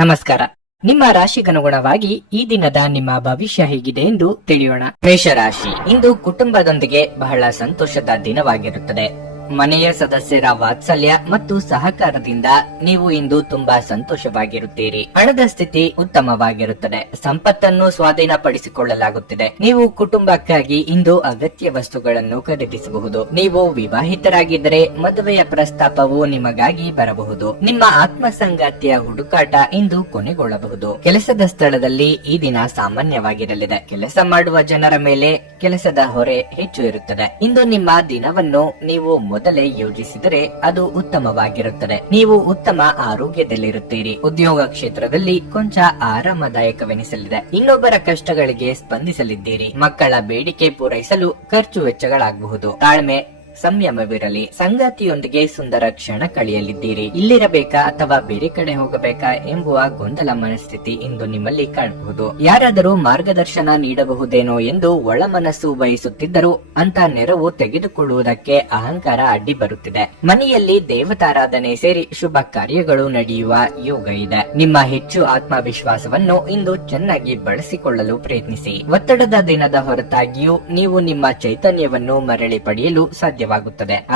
ನಮಸ್ಕಾರ. ನಿಮ್ಮ ರಾಶಿಗನುಗುಣವಾಗಿ ಈ ದಿನದ ನಿಮ್ಮ ಭವಿಷ್ಯ ಹೇಗಿದೆ ಎಂದು ತಿಳಿಯೋಣ. ಮೇಷರಾಶಿ, ಇಂದು ಕುಟುಂಬದೊಂದಿಗೆ ಬಹಳ ಸಂತೋಷದ ದಿನವಾಗಿರುತ್ತದೆ. ಮನೆಯ ಸದಸ್ಯರ ವಾತ್ಸಲ್ಯ ಮತ್ತು ಸಹಕಾರದಿಂದ ನೀವು ಇಂದು ತುಂಬಾ ಸಂತೋಷವಾಗಿರುತ್ತೀರಿ. ಹಣದ ಸ್ಥಿತಿ ಉತ್ತಮವಾಗಿರುತ್ತದೆ. ಸಂಪತ್ತನ್ನು ಸ್ವಾಧೀನಪಡಿಸಿಕೊಳ್ಳಲಾಗುತ್ತಿದೆ. ನೀವು ಕುಟುಂಬಕ್ಕಾಗಿ ಇಂದು ಅಗತ್ಯ ವಸ್ತುಗಳನ್ನು ಖರೀದಿಸಬಹುದು. ನೀವು ವಿವಾಹಿತರಾಗಿದ್ದರೆ ಮದುವೆಯ ಪ್ರಸ್ತಾಪವು ನಿಮಗಾಗಿ ಬರಬಹುದು. ನಿಮ್ಮ ಆತ್ಮಸಂಗಾತಿಯ ಹುಡುಕಾಟ ಇಂದು ಕೊನೆಗೊಳ್ಳಬಹುದು. ಕೆಲಸದ ಸ್ಥಳದಲ್ಲಿ ಈ ದಿನ ಸಾಮಾನ್ಯವಾಗಿರಲಿದೆ. ಕೆಲಸ ಮಾಡುವ ಜನರ ಮೇಲೆ ಕೆಲಸದ ಹೊರೆ ಹೆಚ್ಚು ಇರುತ್ತದೆ. ಇಂದು ನಿಮ್ಮ ದಿನವನ್ನು ನೀವು ಮೊದಲೇ ಯೋಜಿಸಿದರೆ ಅದು ಉತ್ತಮವಾಗಿರುತ್ತದೆ. ನೀವು ಉತ್ತಮ ಆರೋಗ್ಯದಲ್ಲಿರುತ್ತೀರಿ. ಉದ್ಯೋಗ ಕ್ಷೇತ್ರದಲ್ಲಿ ಕೊಂಚ ಆರಾಮದಾಯಕವೆನಿಸಲಿದೆ. ಇನ್ನೊಬ್ಬರ ಕಷ್ಟಗಳಿಗೆ ಸ್ಪಂದಿಸಲಿದ್ದೀರಿ. ಮಕ್ಕಳ ಬೇಡಿಕೆ ಪೂರೈಸಲು ಖರ್ಚು ವೆಚ್ಚಗಳಾಗಬಹುದು. ತಾಳ್ಮೆ ಸಂಯಮವಿರಲಿ. ಸಂಗಾತಿಯೊಂದಿಗೆ ಸುಂದರ ಕ್ಷಣ ಕಳೆಯಲಿದ್ದೀರಿ. ಇಲ್ಲಿರಬೇಕಾ ಅಥವಾ ಬೇರೆ ಕಡೆ ಹೋಗಬೇಕಾ ಎಂಬುವ ಗೊಂದಲ ಮನಸ್ಥಿತಿ ಇಂದು ನಿಮ್ಮಲ್ಲಿ ಕಾಣಬಹುದು. ಯಾರಾದರೂ ಮಾರ್ಗದರ್ಶನ ನೀಡಬಹುದೇನೋ ಎಂದು ಒಳ ಮನಸ್ಸು ಬಯಸುತ್ತಿದ್ದರೂ ಅಂತ ನೆರವು ತೆಗೆದುಕೊಳ್ಳುವುದಕ್ಕೆ ಅಹಂಕಾರ ಅಡ್ಡಿ ಬರುತ್ತಿದೆ. ಮನೆಯಲ್ಲಿ ದೇವತಾರಾಧನೆ ಸೇರಿ ಶುಭ ಕಾರ್ಯಗಳು ನಡೆಯುವ ಯೋಗ ಇದೆ. ನಿಮ್ಮ ಹೆಚ್ಚು ಆತ್ಮವಿಶ್ವಾಸವನ್ನು ಇಂದು ಚೆನ್ನಾಗಿ ಬಳಸಿಕೊಳ್ಳಲು ಪ್ರಯತ್ನಿಸಿ. ಒತ್ತಡದ ದಿನದ ಹೊರತಾಗಿಯೂ ನೀವು ನಿಮ್ಮ ಚೈತನ್ಯವನ್ನು ಮರಳಿ ಪಡೆಯಲು ಸಾಧ್ಯ.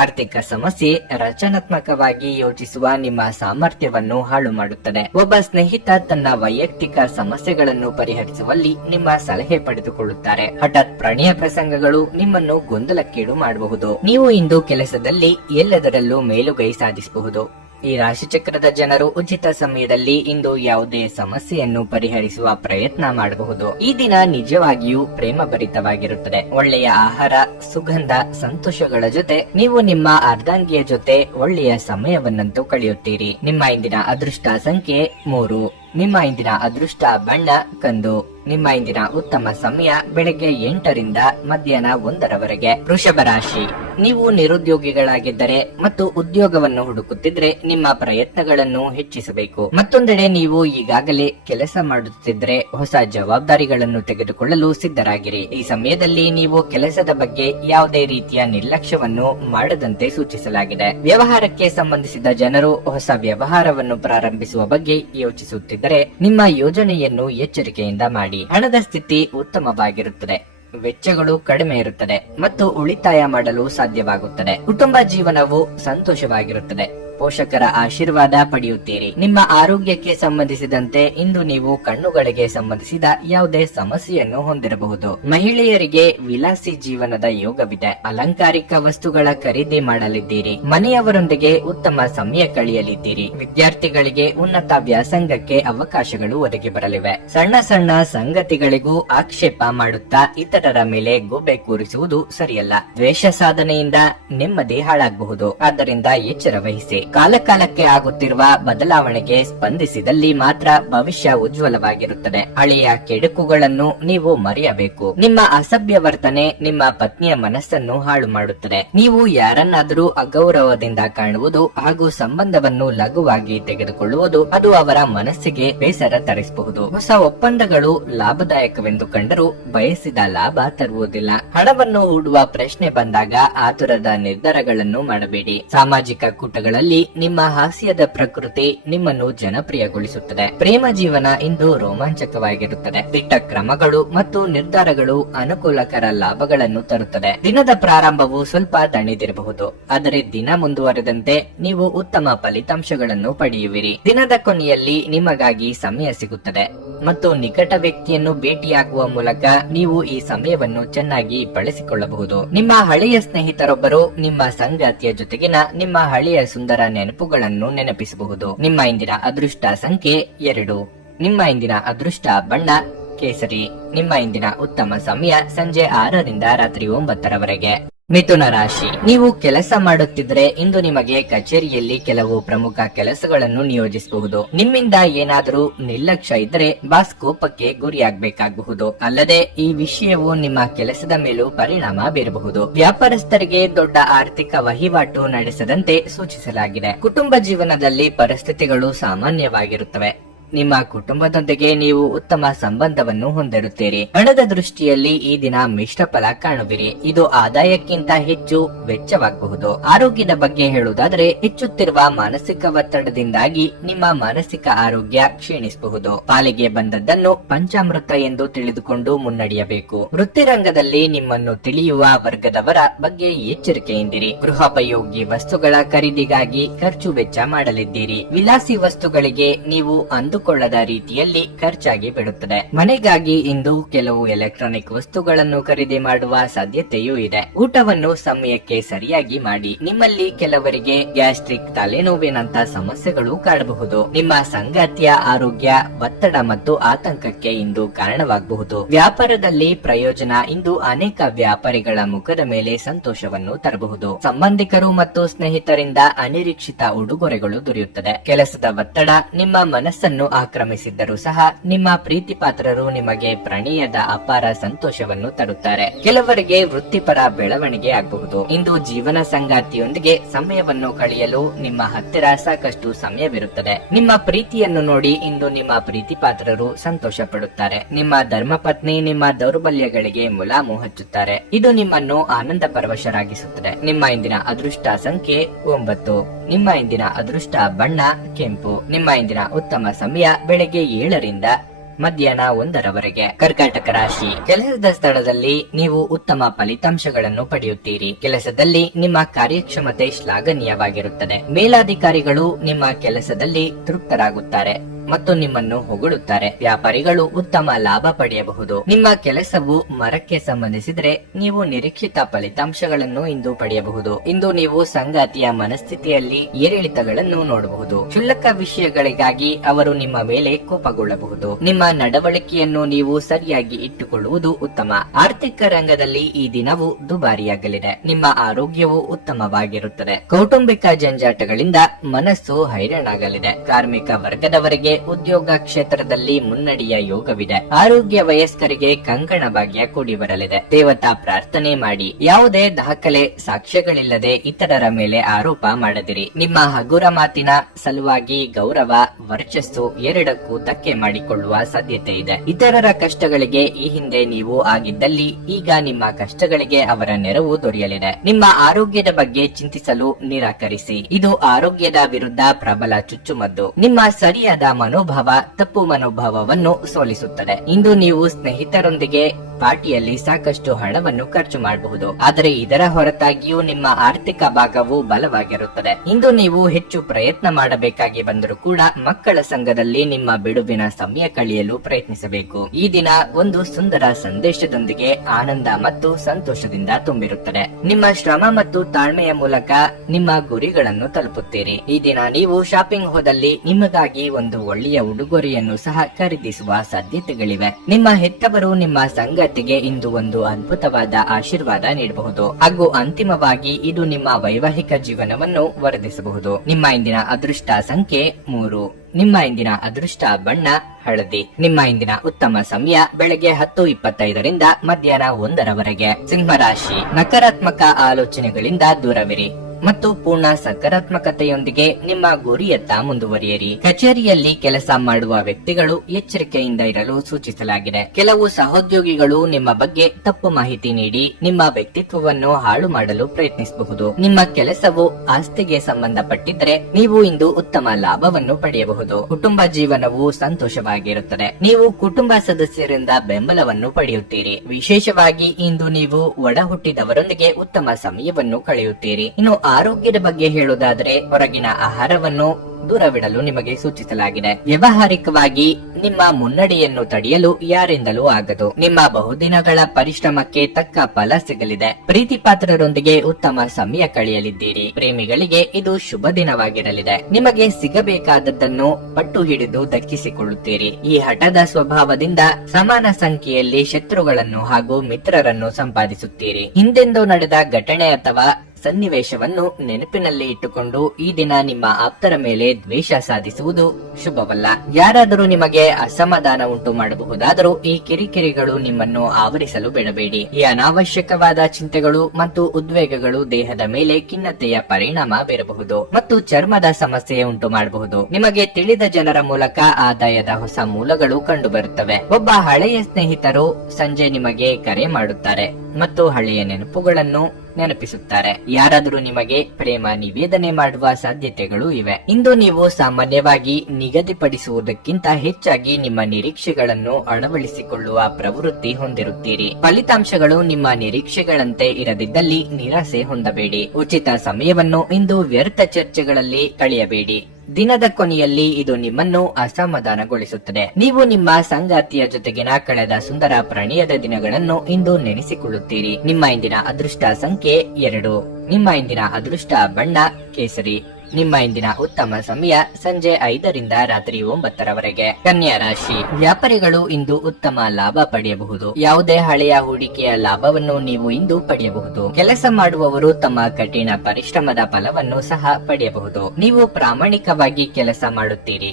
ಆರ್ಥಿಕ ಸಮಸ್ಯೆ ರಚನಾತ್ಮಕವಾಗಿ ಯೋಚಿಸುವ ನಿಮ್ಮ ಸಾಮರ್ಥ್ಯವನ್ನು ಹಾಳು ಮಾಡುತ್ತದೆ. ಒಬ್ಬ ಸ್ನೇಹಿತ ತನ್ನ ವೈಯಕ್ತಿಕ ಸಮಸ್ಯೆಗಳನ್ನು ಪರಿಹರಿಸುವಲ್ಲಿ ನಿಮ್ಮ ಸಲಹೆ ಪಡೆದುಕೊಳ್ಳುತ್ತಾರೆ. ಹಠಾತ್ ಪ್ರಣಯ ಪ್ರಸಂಗಗಳು ನಿಮ್ಮನ್ನು ಗೊಂದಲಕ್ಕೀಡು ಮಾಡಬಹುದು. ನೀವು ಇಂದು ಕೆಲಸದಲ್ಲಿ ಎಲ್ಲದರಲ್ಲೂ ಮೇಲುಗೈ ಸಾಧಿಸಬಹುದು. ಈ ರಾಶಿಚಕ್ರದ ಜನರು ಉಚಿತ ಸಮಯದಲ್ಲಿ ಇಂದು ಯಾವುದೇ ಸಮಸ್ಯೆಯನ್ನು ಪರಿಹರಿಸುವ ಪ್ರಯತ್ನ ಮಾಡಬಹುದು. ಈ ದಿನ ನಿಜವಾಗಿಯೂ ಪ್ರೇಮಭರಿತವಾಗಿರುತ್ತದೆ. ಒಳ್ಳೆಯ ಆಹಾರ, ಸುಗಂಧ, ಸಂತೋಷಗಳ ಜೊತೆ ನೀವು ನಿಮ್ಮ ಅರ್ಧಾಂಗಿಯ ಜೊತೆ ಒಳ್ಳೆಯ ಸಮಯವನ್ನಂತೂ ಕಳೆಯುತ್ತೀರಿ. ನಿಮ್ಮ ಇಂದಿನ ಅದೃಷ್ಟ ಸಂಖ್ಯೆ 3. ನಿಮ್ಮ ಇಂದಿನ ಅದೃಷ್ಟ ಬಣ್ಣ ಕಂದು. ನಿಮ್ಮ ಇಂದಿನ ಉತ್ತಮ ಸಮಯ ಬೆಳಗ್ಗೆ 8 ರಿಂದ ಮಧ್ಯಾಹ್ನ 1 ರವರೆಗೆ. ವೃಷಭ ರಾಶಿ, ನೀವು ನಿರುದ್ಯೋಗಿಗಳಾಗಿದ್ದರೆ ಮತ್ತು ಉದ್ಯೋಗವನ್ನು ಹುಡುಕುತ್ತಿದ್ರೆ ನಿಮ್ಮ ಪ್ರಯತ್ನಗಳನ್ನು ಹೆಚ್ಚಿಸಬೇಕು. ಮತ್ತೊಂದೆಡೆ ನೀವು ಈಗಾಗಲೇ ಕೆಲಸ ಮಾಡುತ್ತಿದ್ರೆ ಹೊಸ ಜವಾಬ್ದಾರಿಗಳನ್ನು ತೆಗೆದುಕೊಳ್ಳಲು ಸಿದ್ಧರಾಗಿರಿ. ಈ ಸಮಯದಲ್ಲಿ ನೀವು ಕೆಲಸದ ಬಗ್ಗೆ ಯಾವುದೇ ರೀತಿಯ ನಿರ್ಲಕ್ಷ್ಯವನ್ನು ಮಾಡದಂತೆ ಸೂಚಿಸಲಾಗಿದೆ. ವ್ಯವಹಾರಕ್ಕೆ ಸಂಬಂಧಿಸಿದ ಜನರು ಹೊಸ ವ್ಯವಹಾರವನ್ನು ಪ್ರಾರಂಭಿಸುವ ಬಗ್ಗೆ ಯೋಚಿಸುತ್ತಿದ್ದಾರೆ. ನಿಮ್ಮ ಯೋಜನೆಯನ್ನು ಎಚ್ಚರಿಕೆಯಿಂದ ಮಾಡಿ. ಹಣದ ಸ್ಥಿತಿ ಉತ್ತಮವಾಗಿರುತ್ತದೆ. ವೆಚ್ಚಗಳು ಕಡಿಮೆ ಇರುತ್ತದೆ ಮತ್ತು ಉಳಿತಾಯ ಮಾಡಲು ಸಾಧ್ಯವಾಗುತ್ತದೆ. ಕುಟುಂಬ ಜೀವನವು ಸಂತೋಷವಾಗಿರುತ್ತದೆ. ಪೋಷಕರ ಆಶೀರ್ವಾದ ಪಡೆಯುತ್ತೀರಿ. ನಿಮ್ಮ ಆರೋಗ್ಯಕ್ಕೆ ಸಂಬಂಧಿಸಿದಂತೆ ಇಂದು ನೀವು ಕಣ್ಣುಗಳಿಗೆ ಸಂಬಂಧಿಸಿದ ಯಾವುದೇ ಸಮಸ್ಯೆಯನ್ನು ಹೊಂದಿರಬಹುದು. ಮಹಿಳೆಯರಿಗೆ ವಿಲಾಸಿ ಜೀವನದ ಯೋಗವಿದೆ. ಅಲಂಕಾರಿಕ ವಸ್ತುಗಳ ಖರೀದಿ ಮಾಡಲಿದ್ದೀರಿ. ಮನೆಯವರೊಂದಿಗೆ ಉತ್ತಮ ಸಮಯ ಕಳೆಯಲಿದ್ದೀರಿ. ವಿದ್ಯಾರ್ಥಿಗಳಿಗೆ ಉನ್ನತ ವ್ಯಾಸಂಗಕ್ಕೆ ಅವಕಾಶಗಳು ಒದಗಿ ಬರಲಿವೆ. ಸಣ್ಣ ಸಣ್ಣ ಸಂಗತಿಗಳಿಗೂ ಆಕ್ಷೇಪ ಮಾಡುತ್ತಾ ಇತರರ ಮೇಲೆ ಗೋಬೆ ಕೂರಿಸುವುದು ಸರಿಯಲ್ಲ. ದ್ವೇಷ ಸಾಧನೆಯಿಂದ ನೆಮ್ಮದಿ ಹಾಳಾಗಬಹುದು. ಆದ್ದರಿಂದ ಎಚ್ಚರ ವಹಿಸಿ. ಕಾಲಕಾಲಕ್ಕೆ ಆಗುತ್ತಿರುವ ಬದಲಾವಣೆಗೆ ಸ್ಪಂದಿಸಿದಲ್ಲಿ ಮಾತ್ರ ಭವಿಷ್ಯ ಉಜ್ವಲವಾಗಿರುತ್ತದೆ. ಹಳೆಯ ಕೆಡುಕುಗಳನ್ನು ನೀವು ಮರೆಯಬೇಕು. ನಿಮ್ಮ ಅಸಭ್ಯ ವರ್ತನೆ ನಿಮ್ಮ ಪತ್ನಿಯ ಮನಸ್ಸನ್ನು ಹಾಳು ಮಾಡುತ್ತದೆ. ನೀವು ಯಾರನ್ನಾದರೂ ಅಗೌರವದಿಂದ ಕಾಣುವುದು ಹಾಗೂ ಸಂಬಂಧವನ್ನು ಲಘುವಾಗಿ ತೆಗೆದುಕೊಳ್ಳುವುದು ಅದು ಅವರ ಮನಸ್ಸಿಗೆ ಬೇಸರ ತರಿಸಬಹುದು. ಹೊಸ ಒಪ್ಪಂದಗಳು ಲಾಭದಾಯಕವೆಂದು ಕಂಡರೂ ಬಯಸಿದ ಲಾಭ ತರುವುದಿಲ್ಲ. ಹಣವನ್ನು ಹೂಡುವ ಪ್ರಶ್ನೆ ಬಂದಾಗ ಆತುರದ ನಿರ್ಧಾರಗಳನ್ನು ಮಾಡಬೇಡಿ. ಸಾಮಾಜಿಕ ಕೂಟಗಳಲ್ಲಿ ನಿಮ್ಮ ಹಾಸ್ಯದ ಪ್ರಕೃತಿ ನಿಮ್ಮನ್ನು ಜನಪ್ರಿಯಗೊಳಿಸುತ್ತದೆ. ಪ್ರೇಮ ಜೀವನ ಇಂದು ರೋಮಾಂಚಕವಾಗಿರುತ್ತದೆ. ದಿಟ್ಟ ಕ್ರಮಗಳು ಮತ್ತು ನಿರ್ಧಾರಗಳು ಅನುಕೂಲಕರ ಲಾಭಗಳನ್ನು ತರುತ್ತದೆ. ದಿನದ ಪ್ರಾರಂಭವು ಸ್ವಲ್ಪ ದಣಿದಿರಬಹುದು, ಆದರೆ ದಿನ ಮುಂದುವರೆದಂತೆ ನೀವು ಉತ್ತಮ ಫಲಿತಾಂಶಗಳನ್ನು ಪಡೆಯುವಿರಿ. ದಿನದ ಕೊನೆಯಲ್ಲಿ ನಿಮಗಾಗಿ ಸಮಯ ಸಿಗುತ್ತದೆ ಮತ್ತು ನಿಕಟ ವ್ಯಕ್ತಿಯನ್ನು ಭೇಟಿಯಾಗುವ ಮೂಲಕ ನೀವು ಈ ಸಮಯವನ್ನು ಚೆನ್ನಾಗಿ ಬಳಸಿಕೊಳ್ಳಬಹುದು. ನಿಮ್ಮ ಹಳೆಯ ಸ್ನೇಹಿತರೊಬ್ಬರು ನಿಮ್ಮ ಸಂಗಾತಿಯ ಜೊತೆಗಿನ ನಿಮ್ಮ ಹಳೆಯ ಸುಂದರ ನೆನಪುಗಳನ್ನು ನೆನಪಿಸಬಹುದು. ನಿಮ್ಮ ಇಂದಿನ ಅದೃಷ್ಟ ಸಂಖ್ಯೆ 2. ನಿಮ್ಮ ಇಂದಿನ ಅದೃಷ್ಟ ಬಣ್ಣ ಕೇಸರಿ. ನಿಮ್ಮ ಇಂದಿನ ಉತ್ತಮ ಸಮಯ ಸಂಜೆ 6 ರಿಂದ ರಾತ್ರಿ 9 ರವರೆಗೆ. ಮಿಥುನ ರಾಶಿ, ನೀವು ಕೆಲಸ ಮಾಡುತ್ತಿದ್ರೆ ಇಂದು ನಿಮಗೆ ಕಚೇರಿಯಲ್ಲಿ ಕೆಲವು ಪ್ರಮುಖ ಕೆಲಸಗಳನ್ನು ನಿಯೋಜಿಸಬಹುದು. ನಿಮ್ಮಿಂದ ಏನಾದರೂ ನಿರ್ಲಕ್ಷ್ಯ ಇದ್ದರೆ ಬಾಸ್ ಕೋಪಕ್ಕೆ ಗುರಿಯಾಗಬೇಕಾಗಬಹುದು. ಅಲ್ಲದೆ ಈ ವಿಷಯವು ನಿಮ್ಮ ಕೆಲಸದ ಮೇಲೂ ಪರಿಣಾಮ ಬೀರಬಹುದು. ವ್ಯಾಪಾರಸ್ಥರಿಗೆ ದೊಡ್ಡ ಆರ್ಥಿಕ ವಹಿವಾಟು ನಡೆಸದಂತೆ ಸೂಚಿಸಲಾಗಿದೆ. ಕುಟುಂಬ ಜೀವನದಲ್ಲಿ ಪರಿಸ್ಥಿತಿಗಳು ಸಾಮಾನ್ಯವಾಗಿರುತ್ತವೆ. ನಿಮ್ಮ ಕುಟುಂಬದೊಂದಿಗೆ ನೀವು ಉತ್ತಮ ಸಂಬಂಧವನ್ನು ಹೊಂದಿರುತ್ತೀರಿ. ಹಣದ ದೃಷ್ಟಿಯಲ್ಲಿ ಈ ದಿನ ಮಿಶ್ರ ಫಲ ಕಾಣುವಿರಿ. ಇದು ಆದಾಯಕ್ಕಿಂತ ಹೆಚ್ಚು ವೆಚ್ಚವಾಗಬಹುದು. ಆರೋಗ್ಯದ ಬಗ್ಗೆ ಹೇಳುವುದಾದರೆ ಹೆಚ್ಚುತ್ತಿರುವ ಮಾನಸಿಕ ಒತ್ತಡದಿಂದಾಗಿ ನಿಮ್ಮ ಮಾನಸಿಕ ಆರೋಗ್ಯ ಕ್ಷೀಣಿಸಬಹುದು. ಪಾಲಿಗೆ ಬಂದದ್ದನ್ನು ಪಂಚಾಮೃತ ಎಂದು ತಿಳಿದುಕೊಂಡು ಮುನ್ನಡೆಯಬೇಕು. ವೃತ್ತಿರಂಗದಲ್ಲಿ ನಿಮ್ಮನ್ನು ತಿಳಿಯುವ ವರ್ಗದವರ ಬಗ್ಗೆ ಎಚ್ಚರಿಕೆಯಿಂದಿರಿ. ಗೃಹೋಪಯೋಗಿ ವಸ್ತುಗಳ ಖರೀದಿಗಾಗಿ ಖರ್ಚು ವೆಚ್ಚ ಮಾಡಲಿದ್ದೀರಿ. ವಿಲಾಸಿ ವಸ್ತುಗಳಿಗೆ ನೀವು ಅಂದುಕೊಳ್ಳದ ರೀತಿಯಲ್ಲಿ ಖರ್ಚಾಗಿ ಬಿಡುತ್ತದೆ. ಮನೆಗಾಗಿ ಇಂದು ಕೆಲವು ಎಲೆಕ್ಟ್ರಾನಿಕ್ ವಸ್ತುಗಳನ್ನು ಖರೀದಿ ಮಾಡುವ ಸಾಧ್ಯತೆಯೂ ಇದೆ. ಊಟವನ್ನು ಸಮಯಕ್ಕೆ ಸರಿಯಾಗಿ ಮಾಡಿ. ನಿಮ್ಮಲ್ಲಿ ಕೆಲವರಿಗೆ ಗ್ಯಾಸ್ಟ್ರಿಕ್, ತಲೆನೋವಿನಂತ ಸಮಸ್ಯೆಗಳು ಕಾಡಬಹುದು. ನಿಮ್ಮ ಸಂಗಾತಿಯ ಆರೋಗ್ಯ ಒತ್ತಡ ಮತ್ತು ಆತಂಕಕ್ಕೆ ಇಂದು ಕಾರಣವಾಗಬಹುದು. ವ್ಯಾಪಾರದಲ್ಲಿ ಪ್ರಯೋಜನ ಇಂದು ಅನೇಕ ವ್ಯಾಪಾರಿಗಳ ಮುಖದ ಮೇಲೆ ಸಂತೋಷವನ್ನು ತರಬಹುದು. ಸಂಬಂಧಿಕರು ಮತ್ತು ಸ್ನೇಹಿತರಿಂದ ಅನಿರೀಕ್ಷಿತ ಉಡುಗೊರೆಗಳು ದೊರೆಯುತ್ತದೆ. ಕೆಲಸದ ಒತ್ತಡ ನಿಮ್ಮ ಮನಸ್ಸನ್ನು ಆಕ್ರಮಿಸಿದ್ದರೂ ಸಹ ನಿಮ್ಮ ಪ್ರೀತಿ ಪಾತ್ರರು ನಿಮಗೆ ಪ್ರಣಯದ ಅಪಾರ ಸಂತೋಷವನ್ನು ತರುತ್ತಾರೆ. ಕೆಲವರಿಗೆ ವೃತ್ತಿಪರ ಬೆಳವಣಿಗೆ ಆಗಬಹುದು. ಇಂದು ಜೀವನ ಸಂಗಾತಿಯೊಂದಿಗೆ ಸಮಯವನ್ನು ಕಳೆಯಲು ನಿಮ್ಮ ಹತ್ತಿರ ಸಾಕಷ್ಟು ಸಮಯವಿರುತ್ತದೆ. ನಿಮ್ಮ ಪ್ರೀತಿಯನ್ನು ನೋಡಿ ಇಂದು ನಿಮ್ಮ ಪ್ರೀತಿ ಪಾತ್ರರು ಸಂತೋಷ ಪಡುತ್ತಾರೆ. ನಿಮ್ಮ ಧರ್ಮಪತ್ನಿ ನಿಮ್ಮ ದೌರ್ಬಲ್ಯಗಳಿಗೆ ಮುಲಾಮು ಹಚ್ಚುತ್ತಾರೆ. ಇದು ನಿಮ್ಮನ್ನು ಆನಂದ ಪರವಶರಾಗಿಸುತ್ತದೆ. ನಿಮ್ಮ ಇಂದಿನ ಅದೃಷ್ಟ ಸಂಖ್ಯೆ 9. ನಿಮ್ಮ ಇಂದಿನ ಅದೃಷ್ಟ ಬಣ್ಣ ಕೆಂಪು. ನಿಮ್ಮ ಇಂದಿನ ಉತ್ತಮ ಸಮಯ ಬೆಳಗ್ಗೆ 7ರಿಂದ ಮಧ್ಯಾಹ್ನ 1ರವರೆಗೆ. ಕರ್ಕಾಟಕ ರಾಶಿ. ಕೆಲಸದ ಸ್ಥಳದಲ್ಲಿ ನೀವು ಉತ್ತಮ ಫಲಿತಾಂಶಗಳನ್ನು ಪಡೆಯುತ್ತೀರಿ. ಕೆಲಸದಲ್ಲಿ ನಿಮ್ಮ ಕಾರ್ಯಕ್ಷಮತೆ ಶ್ಲಾಘನೀಯವಾಗಿರುತ್ತದೆ. ಮೇಲಾಧಿಕಾರಿಗಳು ನಿಮ್ಮ ಕೆಲಸದಲ್ಲಿ ತೃಪ್ತರಾಗುತ್ತಾರೆ ಮತ್ತು ನಿಮ್ಮನ್ನು ಹೊಗಳುತ್ತಾರೆ. ವ್ಯಾಪಾರಿಗಳು ಉತ್ತಮ ಲಾಭ ಪಡೆಯಬಹುದು. ನಿಮ್ಮ ಕೆಲಸವು ಮರಕ್ಕೆ ಸಂಬಂಧಿಸಿದರೆ ನೀವು ನಿರೀಕ್ಷಿತ ಫಲಿತಾಂಶಗಳನ್ನು ಇಂದು ಪಡೆಯಬಹುದು. ಇಂದು ನೀವು ಸಂಗಾತಿಯ ಮನಸ್ಥಿತಿಯಲ್ಲಿ ಏರಿಳಿತಗಳನ್ನು ನೋಡಬಹುದು. ಕ್ಷುಲ್ಲಕ ವಿಷಯಗಳಿಗಾಗಿ ಅವರು ನಿಮ್ಮ ಮೇಲೆ ಕೋಪಗೊಳ್ಳಬಹುದು. ನಿಮ್ಮ ನಡವಳಿಕೆಯನ್ನು ನೀವು ಸರಿಯಾಗಿ ಇಟ್ಟುಕೊಳ್ಳುವುದು ಉತ್ತಮ. ಆರ್ಥಿಕ ರಂಗದಲ್ಲಿ ಈ ದಿನವು ದುಬಾರಿಯಾಗಲಿದೆ. ನಿಮ್ಮ ಆರೋಗ್ಯವು ಉತ್ತಮವಾಗಿರುತ್ತದೆ. ಕೌಟುಂಬಿಕ ಜಂಜಾಟಗಳಿಂದ ಮನಸ್ಸು ಹೈರಾಣಾಗಲಿದೆ. ಕಾರ್ಮಿಕ ವರ್ಗದವರಿಗೆ ಉದ್ಯೋಗ ಕ್ಷೇತ್ರದಲ್ಲಿ ಮುನ್ನಡೆಯ ಯೋಗವಿದೆ. ಆರೋಗ್ಯ ವಯಸ್ಕರಿಗೆ ಕಂಕಣ ಭಾಗ್ಯ ಕೂಡಿ ಬರಲಿದೆ. ದೇವತಾ ಪ್ರಾರ್ಥನೆ ಮಾಡಿ. ಯಾವುದೇ ದಾಖಲೆ ಸಾಕ್ಷ್ಯಗಳಿಲ್ಲದೆ ಇತರರ ಮೇಲೆ ಆರೋಪ ಮಾಡದಿರಿ. ನಿಮ್ಮ ಹಗುರ ಮಾತಿನ ಸಲುವಾಗಿ ಗೌರವ, ವರ್ಚಸ್ಸು ಎರಡಕ್ಕೂ ಧಕ್ಕೆ ಮಾಡಿಕೊಳ್ಳುವ ಸಾಧ್ಯತೆ ಇದೆ. ಇತರರ ಕಷ್ಟಗಳಿಗೆ ಈ ಹಿಂದೆ ನೀವು ಆಗಿದ್ದಲ್ಲಿ ಈಗ ನಿಮ್ಮ ಕಷ್ಟಗಳಿಗೆ ಅವರ ನೆರವು ದೊರೆಯಲಿದೆ. ನಿಮ್ಮ ಆರೋಗ್ಯದ ಬಗ್ಗೆ ಚಿಂತಿಸಲು ನಿರಾಕರಿಸಿ. ಇದು ಆರೋಗ್ಯದ ವಿರುದ್ಧ ಪ್ರಬಲ ಚುಚ್ಚುಮದ್ದು. ನಿಮ್ಮ ಸರಿಯಾದ ಮನೋಭಾವ ತಪ್ಪು ಮನೋಭಾವವನ್ನು ಸೋಲಿಸುತ್ತದೆ. ಇಂದು ನೀವು ಸ್ನೇಹಿತರೊಂದಿಗೆ ಪಾರ್ಟಿಯಲ್ಲಿ ಸಾಕಷ್ಟು ಹಣವನ್ನು ಖರ್ಚು ಮಾಡಬಹುದು. ಆದರೆ ಇದರ ಹೊರತಾಗಿಯೂ ನಿಮ್ಮ ಆರ್ಥಿಕ ಭಾಗವು ಬಲವಾಗಿರುತ್ತದೆ. ಇಂದು ನೀವು ಹೆಚ್ಚು ಪ್ರಯತ್ನ ಮಾಡಬೇಕಾಗಿ ಬಂದರೂ ಕೂಡ ಮಕ್ಕಳ ಸಂಘದಲ್ಲಿ ನಿಮ್ಮ ಬಿಡುವಿನ ಸಮಯ ಕಳೆಯಲು ಪ್ರಯತ್ನಿಸಬೇಕು. ಈ ದಿನ ಒಂದು ಸುಂದರ ಸಂದೇಶದೊಂದಿಗೆ ಆನಂದ ಮತ್ತು ಸಂತೋಷದಿಂದ ತುಂಬಿರುತ್ತದೆ. ನಿಮ್ಮ ಶ್ರಮ ಮತ್ತು ತಾಳ್ಮೆಯ ಮೂಲಕ ನಿಮ್ಮ ಗುರಿಗಳನ್ನು ತಲುಪುತ್ತೀರಿ. ಈ ದಿನ ನೀವು ಶಾಪಿಂಗ್ ಹೋದಲ್ಲಿ ನಿಮಗಾಗಿ ಒಂದು ಒಳ್ಳೆಯ ಉಡುಗೊರೆಯನ್ನು ಸಹ ಖರೀದಿಸುವ ಸಾಧ್ಯತೆಗಳಿವೆ. ನಿಮ್ಮ ಹೆತ್ತವರು ನಿಮ್ಮ ಸಂಗಾತಿಗೆ ಇಂದು ಒಂದು ಅದ್ಭುತವಾದ ಆಶೀರ್ವಾದ ನೀಡಬಹುದು ಹಾಗೂ ಅಂತಿಮವಾಗಿ ಇದು ನಿಮ್ಮ ವೈವಾಹಿಕ ಜೀವನವನ್ನು ವರ್ಧಿಸಬಹುದು. ನಿಮ್ಮ ಇಂದಿನ ಅದೃಷ್ಟ ಸಂಖ್ಯೆ 3. ನಿಮ್ಮ ಇಂದಿನ ಅದೃಷ್ಟ ಬಣ್ಣ ಹಳದಿ. ನಿಮ್ಮ ಇಂದಿನ ಉತ್ತಮ ಸಮಯ ಬೆಳಗ್ಗೆ 10:25ರಿಂದ ಮಧ್ಯಾಹ್ನ 1ರವರೆಗೆ. ಸಿಂಹರಾಶಿ. ನಕಾರಾತ್ಮಕ ಆಲೋಚನೆಗಳಿಂದ ದೂರವಿರಿ ಮತ್ತು ಪೂರ್ಣ ಸಕಾರಾತ್ಮಕತೆಯೊಂದಿಗೆ ನಿಮ್ಮ ಗುರಿಯತ್ತ ಮುಂದುವರಿಯಿರಿ. ಕಚೇರಿಯಲ್ಲಿ ಕೆಲಸ ಮಾಡುವ ವ್ಯಕ್ತಿಗಳು ಎಚ್ಚರಿಕೆಯಿಂದ ಇರಲು ಸೂಚಿಸಲಾಗಿದೆ. ಕೆಲವು ಸಹೋದ್ಯೋಗಿಗಳು ನಿಮ್ಮ ಬಗ್ಗೆ ತಪ್ಪು ಮಾಹಿತಿ ನೀಡಿ ನಿಮ್ಮ ವ್ಯಕ್ತಿತ್ವವನ್ನು ಹಾಳು ಮಾಡಲು ಪ್ರಯತ್ನಿಸಬಹುದು. ನಿಮ್ಮ ಕೆಲಸವು ಆಸ್ತಿಗೆ ಸಂಬಂಧಪಟ್ಟಿದ್ದರೆ ನೀವು ಇಂದು ಉತ್ತಮ ಲಾಭವನ್ನು ಪಡೆಯಬಹುದು. ಕುಟುಂಬ ಜೀವನವು ಸಂತೋಷವಾಗಿರುತ್ತದೆ. ನೀವು ಕುಟುಂಬ ಸದಸ್ಯರಿಂದ ಬೆಂಬಲವನ್ನು ಪಡೆಯುತ್ತೀರಿ. ವಿಶೇಷವಾಗಿ ಇಂದು ನೀವು ಒಡ ಹುಟ್ಟಿದವರೊಂದಿಗೆ ಉತ್ತಮ ಸಮಯವನ್ನು ಕಳೆಯುತ್ತೀರಿ. ಇನ್ನು ಆರೋಗ್ಯದ ಬಗ್ಗೆ ಹೇಳುವುದಾದರೆ ಹೊರಗಿನ ಆಹಾರವನ್ನು ದೂರವಿಡಲು ನಿಮಗೆ ಸೂಚಿಸಲಾಗಿದೆ. ವ್ಯಾವಹಾರಿಕವಾಗಿ ನಿಮ್ಮ ಮುನ್ನಡೆಯನ್ನು ತಡೆಯಲು ಯಾರಿಂದಲೂ ಆಗದು. ನಿಮ್ಮ ಬಹುದಿನಗಳ ಪರಿಶ್ರಮಕ್ಕೆ ತಕ್ಕ ಫಲ ಸಿಗಲಿದೆ. ಪ್ರೀತಿ ಪಾತ್ರರೊಂದಿಗೆ ಉತ್ತಮ ಸಮಯ ಕಳೆಯಲಿದ್ದೀರಿ. ಪ್ರೇಮಿಗಳಿಗೆ ಇದು ಶುಭ ದಿನವಾಗಿರಲಿದೆ. ನಿಮಗೆ ಸಿಗಬೇಕಾದದ್ದನ್ನು ಪಟ್ಟು ಹಿಡಿದು ದಕ್ಕಿಸಿಕೊಳ್ಳುತ್ತೀರಿ. ಈ ಹಠದ ಸ್ವಭಾವದಿಂದ ಸಮಾನ ಸಂಖ್ಯೆಯಲ್ಲಿ ಶತ್ರುಗಳನ್ನು ಹಾಗೂ ಮಿತ್ರರನ್ನು ಸಂಪಾದಿಸುತ್ತೀರಿ. ಹಿಂದೆಂದೂ ನಡೆದ ಘಟನೆ ಅಥವಾ ಸನ್ನಿವೇಶವನ್ನು ನೆನಪಿನಲ್ಲಿ ಇಟ್ಟುಕೊಂಡು ಈ ದಿನ ನಿಮ್ಮ ಆಪ್ತರ ಮೇಲೆ ದ್ವೇಷ ಸಾಧಿಸುವುದು ಶುಭವಲ್ಲ. ಯಾರಾದರೂ ನಿಮಗೆ ಅಸಮಾಧಾನ ಉಂಟು ಮಾಡಬಹುದಾದರೂ ಈ ಕಿರಿಕಿರಿಗಳು ನಿಮ್ಮನ್ನು ಆವರಿಸಲು ಬಿಡಬೇಡಿ. ಈ ಅನಾವಶ್ಯಕವಾದ ಚಿಂತೆಗಳು ಮತ್ತು ಉದ್ವೇಗಗಳು ದೇಹದ ಮೇಲೆ ಖಿನ್ನತೆಯ ಪರಿಣಾಮ ಬೀರಬಹುದು ಮತ್ತು ಚರ್ಮದ ಸಮಸ್ಯೆ ಉಂಟು ಮಾಡಬಹುದು. ನಿಮಗೆ ತಿಳಿದ ಜನರ ಮೂಲಕ ಆದಾಯದ ಹೊಸ ಮೂಲಗಳು ಕಂಡುಬರುತ್ತವೆ. ಒಬ್ಬ ಹಳೆಯ ಸ್ನೇಹಿತರು ಸಂಜೆ ನಿಮಗೆ ಕರೆ ಮಾಡುತ್ತಾರೆ ಮತ್ತು ಹಳೆಯ ನೆನಪುಗಳನ್ನು ನೆನಪಿಸುತ್ತಾರೆ. ಯಾರಾದರೂ ನಿಮಗೆ ಪ್ರೇಮ ನಿವೇದನೆ ಮಾಡುವ ಸಾಧ್ಯತೆಗಳು ಇವೆ. ಇಂದು ನೀವು ಸಾಮಾನ್ಯವಾಗಿ ನಿಗದಿಪಡಿಸುವುದಕ್ಕಿಂತ ಹೆಚ್ಚಾಗಿ ನಿಮ್ಮ ನಿರೀಕ್ಷೆಗಳನ್ನು ಅಳವಡಿಸಿಕೊಳ್ಳುವ ಪ್ರವೃತ್ತಿ ಹೊಂದಿರುತ್ತೀರಿ. ಫಲಿತಾಂಶಗಳು ನಿಮ್ಮ ನಿರೀಕ್ಷೆಗಳಂತೆ ಇರದಿದ್ದಲ್ಲಿ ನಿರಾಸೆ ಹೊಂದಬೇಡಿ. ಉಚಿತ ಸಮಯವನ್ನು ಇಂದು ವ್ಯರ್ಥ ಚರ್ಚೆಗಳಲ್ಲಿ ಕಳೆಯಬೇಡಿ. ದಿನದ ಕೊನೆಯಲ್ಲಿ ಇದು ನಿಮ್ಮನ್ನು ಅಸಮಾಧಾನಗೊಳಿಸುತ್ತದೆ. ನೀವು ನಿಮ್ಮ ಸಂಗಾತಿಯ ಜೊತೆಗಿನ ಕಳೆದ ಸುಂದರ ಪ್ರಣಯದ ದಿನಗಳನ್ನು ಇಂದು ನೆನೆಸಿಕೊಳ್ಳುತ್ತೀರಿ. ನಿಮ್ಮ ಇಂದಿನ ಅದೃಷ್ಟ ಸಂಖ್ಯೆ 2. ನಿಮ್ಮ ಇಂದಿನ ಅದೃಷ್ಟ ಬಣ್ಣ ಕೇಸರಿ. ನಿಮ್ಮ ಇಂದಿನ ಉತ್ತಮ ಸಮಯ ಸಂಜೆ 5ರಿಂದ ರಾತ್ರಿ 9ರವರೆಗೆ. ಕನ್ಯಾ ರಾಶಿ. ವ್ಯಾಪಾರಿಗಳು ಇಂದು ಉತ್ತಮ ಲಾಭ ಪಡೆಯಬಹುದು. ಯಾವುದೇ ಹಳೆಯ ಹೂಡಿಕೆಯ ಲಾಭವನ್ನು ನೀವು ಇಂದು ಪಡೆಯಬಹುದು. ಕೆಲಸ ಮಾಡುವವರು ತಮ್ಮ ಕಠಿಣ ಪರಿಶ್ರಮದ ಫಲವನ್ನು ಸಹ ಪಡೆಯಬಹುದು. ನೀವು ಪ್ರಾಮಾಣಿಕವಾಗಿ ಕೆಲಸ ಮಾಡುತ್ತೀರಿ.